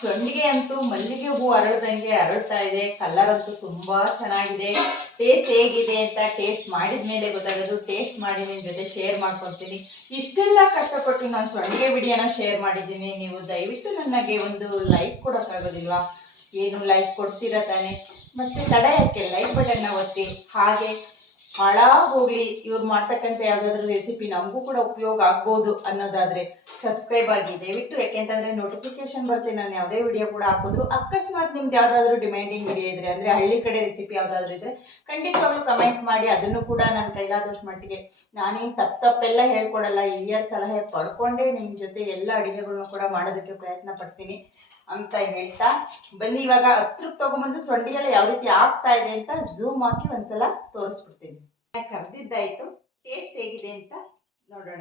ಸೊಂಡಿಗೆ ಅಂತೂ ಮಲ್ಲಿಗೆ ಹೂ ಅರಳ್ದಂಗೆ ಅರಳ್ತಾ ಇದೆ. ಕಲರ್ ಅಂತೂ ತುಂಬಾ ಚೆನ್ನಾಗಿದೆ. ಟೇಸ್ಟ್ ಹೇಗಿದೆ ಅಂತ ಟೇಸ್ಟ್ ಮಾಡಿದ ಮೇಲೆ ಗೊತ್ತಾಗೋದು. ಟೇಸ್ಟ್ ಮಾಡಿ ನಿಮ್ಮ ಜೊತೆ ಶೇರ್ ಮಾಡ್ಕೊತೀನಿ. ಇಷ್ಟೆಲ್ಲ ಕಷ್ಟಪಟ್ಟು ನಾನು ಸೊಂಡಿಗೆ ವಿಡಿಯೋನ ಶೇರ್ ಮಾಡಿದ್ದೀನಿ. ನೀವು ದಯವಿಟ್ಟು ನನಗೆ ಒಂದು ಲೈಕ್ ಕೊಡೋಕ್ಕಾಗೋದಿಲ್ವಾ? ಏನು ಲೈಕ್ ಕೊಡ್ತೀರಾ ತಾನೆ? ಮತ್ತೆ ತಡ ಯಾಕೆ ಲೈಕ್ ಬಟನ್ನ ಒತ್ತಿ, ಹಾಗೆ ಹಾಳಾಗಿ ಹೋಗ್ಲಿ ಇವ್ರು ಮಾಡ್ತಕ್ಕಂಥ ಯಾವ್ದಾದ್ರು ರೆಸಿಪಿ ನಮಗೂ ಕೂಡ ಉಪಯೋಗ ಆಗ್ಬೋದು ಅನ್ನೋದಾದ್ರೆ ಸಬ್ಸ್ಕ್ರೈಬ್ ಆಗಿ. ದಯವಿಟ್ಟು ಯಾಕೆಂತಂದ್ರೆ ನೋಟಿಫಿಕೇಶನ್ ಬರುತ್ತೆ, ನಾನು ಯಾವುದೇ ವಿಡಿಯೋ ಕೂಡ ಹಾಕೋದ್ರು, ಅಕಸ್ಮಾತ್ ನಿಮ್ದು ಯಾವ್ದಾದ್ರು ಡಿಮ್ಯಾಂಡಿಂಗ್ ವಿಡಿಯೋ ಇದ್ರೆ, ಅಂದ್ರೆ ಹಳ್ಳಿ ಕಡೆ ರೆಸಿಪಿ ಯಾವ್ದಾದ್ರು ಇದ್ರೆ ಖಂಡಿತವಾಗ್ಲೂ ಕಮೆಂಟ್ ಮಾಡಿ, ಅದನ್ನು ಕೂಡ ನಾನು ಕೈಲಾದಷ್ಟು ಮಟ್ಟಿಗೆ ನಾನೇನು ತಪ್ಪು ತಪ್ಪೆಲ್ಲ ಹೇಳ್ಕೊಡಲ್ಲ ಹಿರಿಯರ ಸಲಹೆ ಪಡ್ಕೊಂಡೇ ನಿಮ್ಮ ಜೊತೆ ಎಲ್ಲ ಅಡಿಗೆಗಳನ್ನ ಕೂಡ ಮಾಡೋದಕ್ಕೆ ಪ್ರಯತ್ನ ಪಡ್ತೀನಿ. ಅಂತ ಹೇಳ್ತಾ, ಬನ್ನಿ, ಇವಾಗ ಹತ್ರಕ್ಕೆ ತಗೊಂಬಂದು ಸೊಂಡಿಗೆಲ್ಲ ಯಾವ ರೀತಿ ಆಗ್ತಾ ಇದೆ ಅಂತ ಝೂಮ್ ಹಾಕಿ ಒಂದ್ಸಲ ತೋರಿಸ್ಬಿಡ್ತೀನಿ. ಕರ್ದಿದ್ದಾಯ್ತು? ಟೇಸ್ಟ್ ಹೇಗಿದೆ ಅಂತ ನೋಡೋಣ.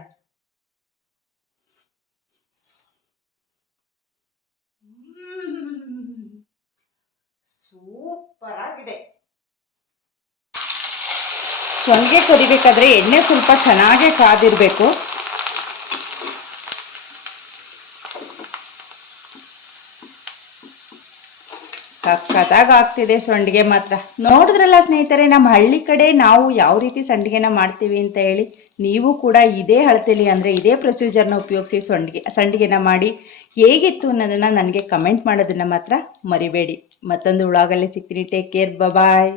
ಸೂಪರ್ ಆಗಿದೆ. ಸೊಂಗೆ ಕೊರಿಬೇಕಾದ್ರೆ ಎಣ್ಣೆ ಸ್ವಲ್ಪ ಚೆನ್ನಾಗೇ ಕಾದಿರಬೇಕು. ಸಖತ್ತಾಗಿ ಆಗ್ತಿದೆ ಸಂಡಿಗೆ ಮಾತ್ರ. ನೋಡಿದ್ರಲ್ಲ ಸ್ನೇಹಿತರೆ ನಮ್ಮ ಹಳ್ಳಿ ಕಡೆ ನಾವು ಯಾವ ರೀತಿ ಸಂಡಿಗೆನ ಮಾಡ್ತೀವಿ ಅಂತ ಹೇಳಿ, ನೀವು ಕೂಡ ಇದೇ ಅಳತೆಲಿ ಅಂದರೆ ಇದೇ ಪ್ರೊಸೀಜರ್ನ ಉಪಯೋಗಿಸಿ ಸಂಡಿಗೆ, ಸಂಡಿಗೆನ ಮಾಡಿ ಹೇಗಿತ್ತು ಅನ್ನೋದನ್ನು ನನಗೆ ಕಮೆಂಟ್ ಮಾಡೋದನ್ನು ಮಾತ್ರ ಮರಿಬೇಡಿ. ಮತ್ತೊಂದು ಉಳಾಗಲ್ಲಿ ಸಿಗ್ತೀನಿ. Take care bye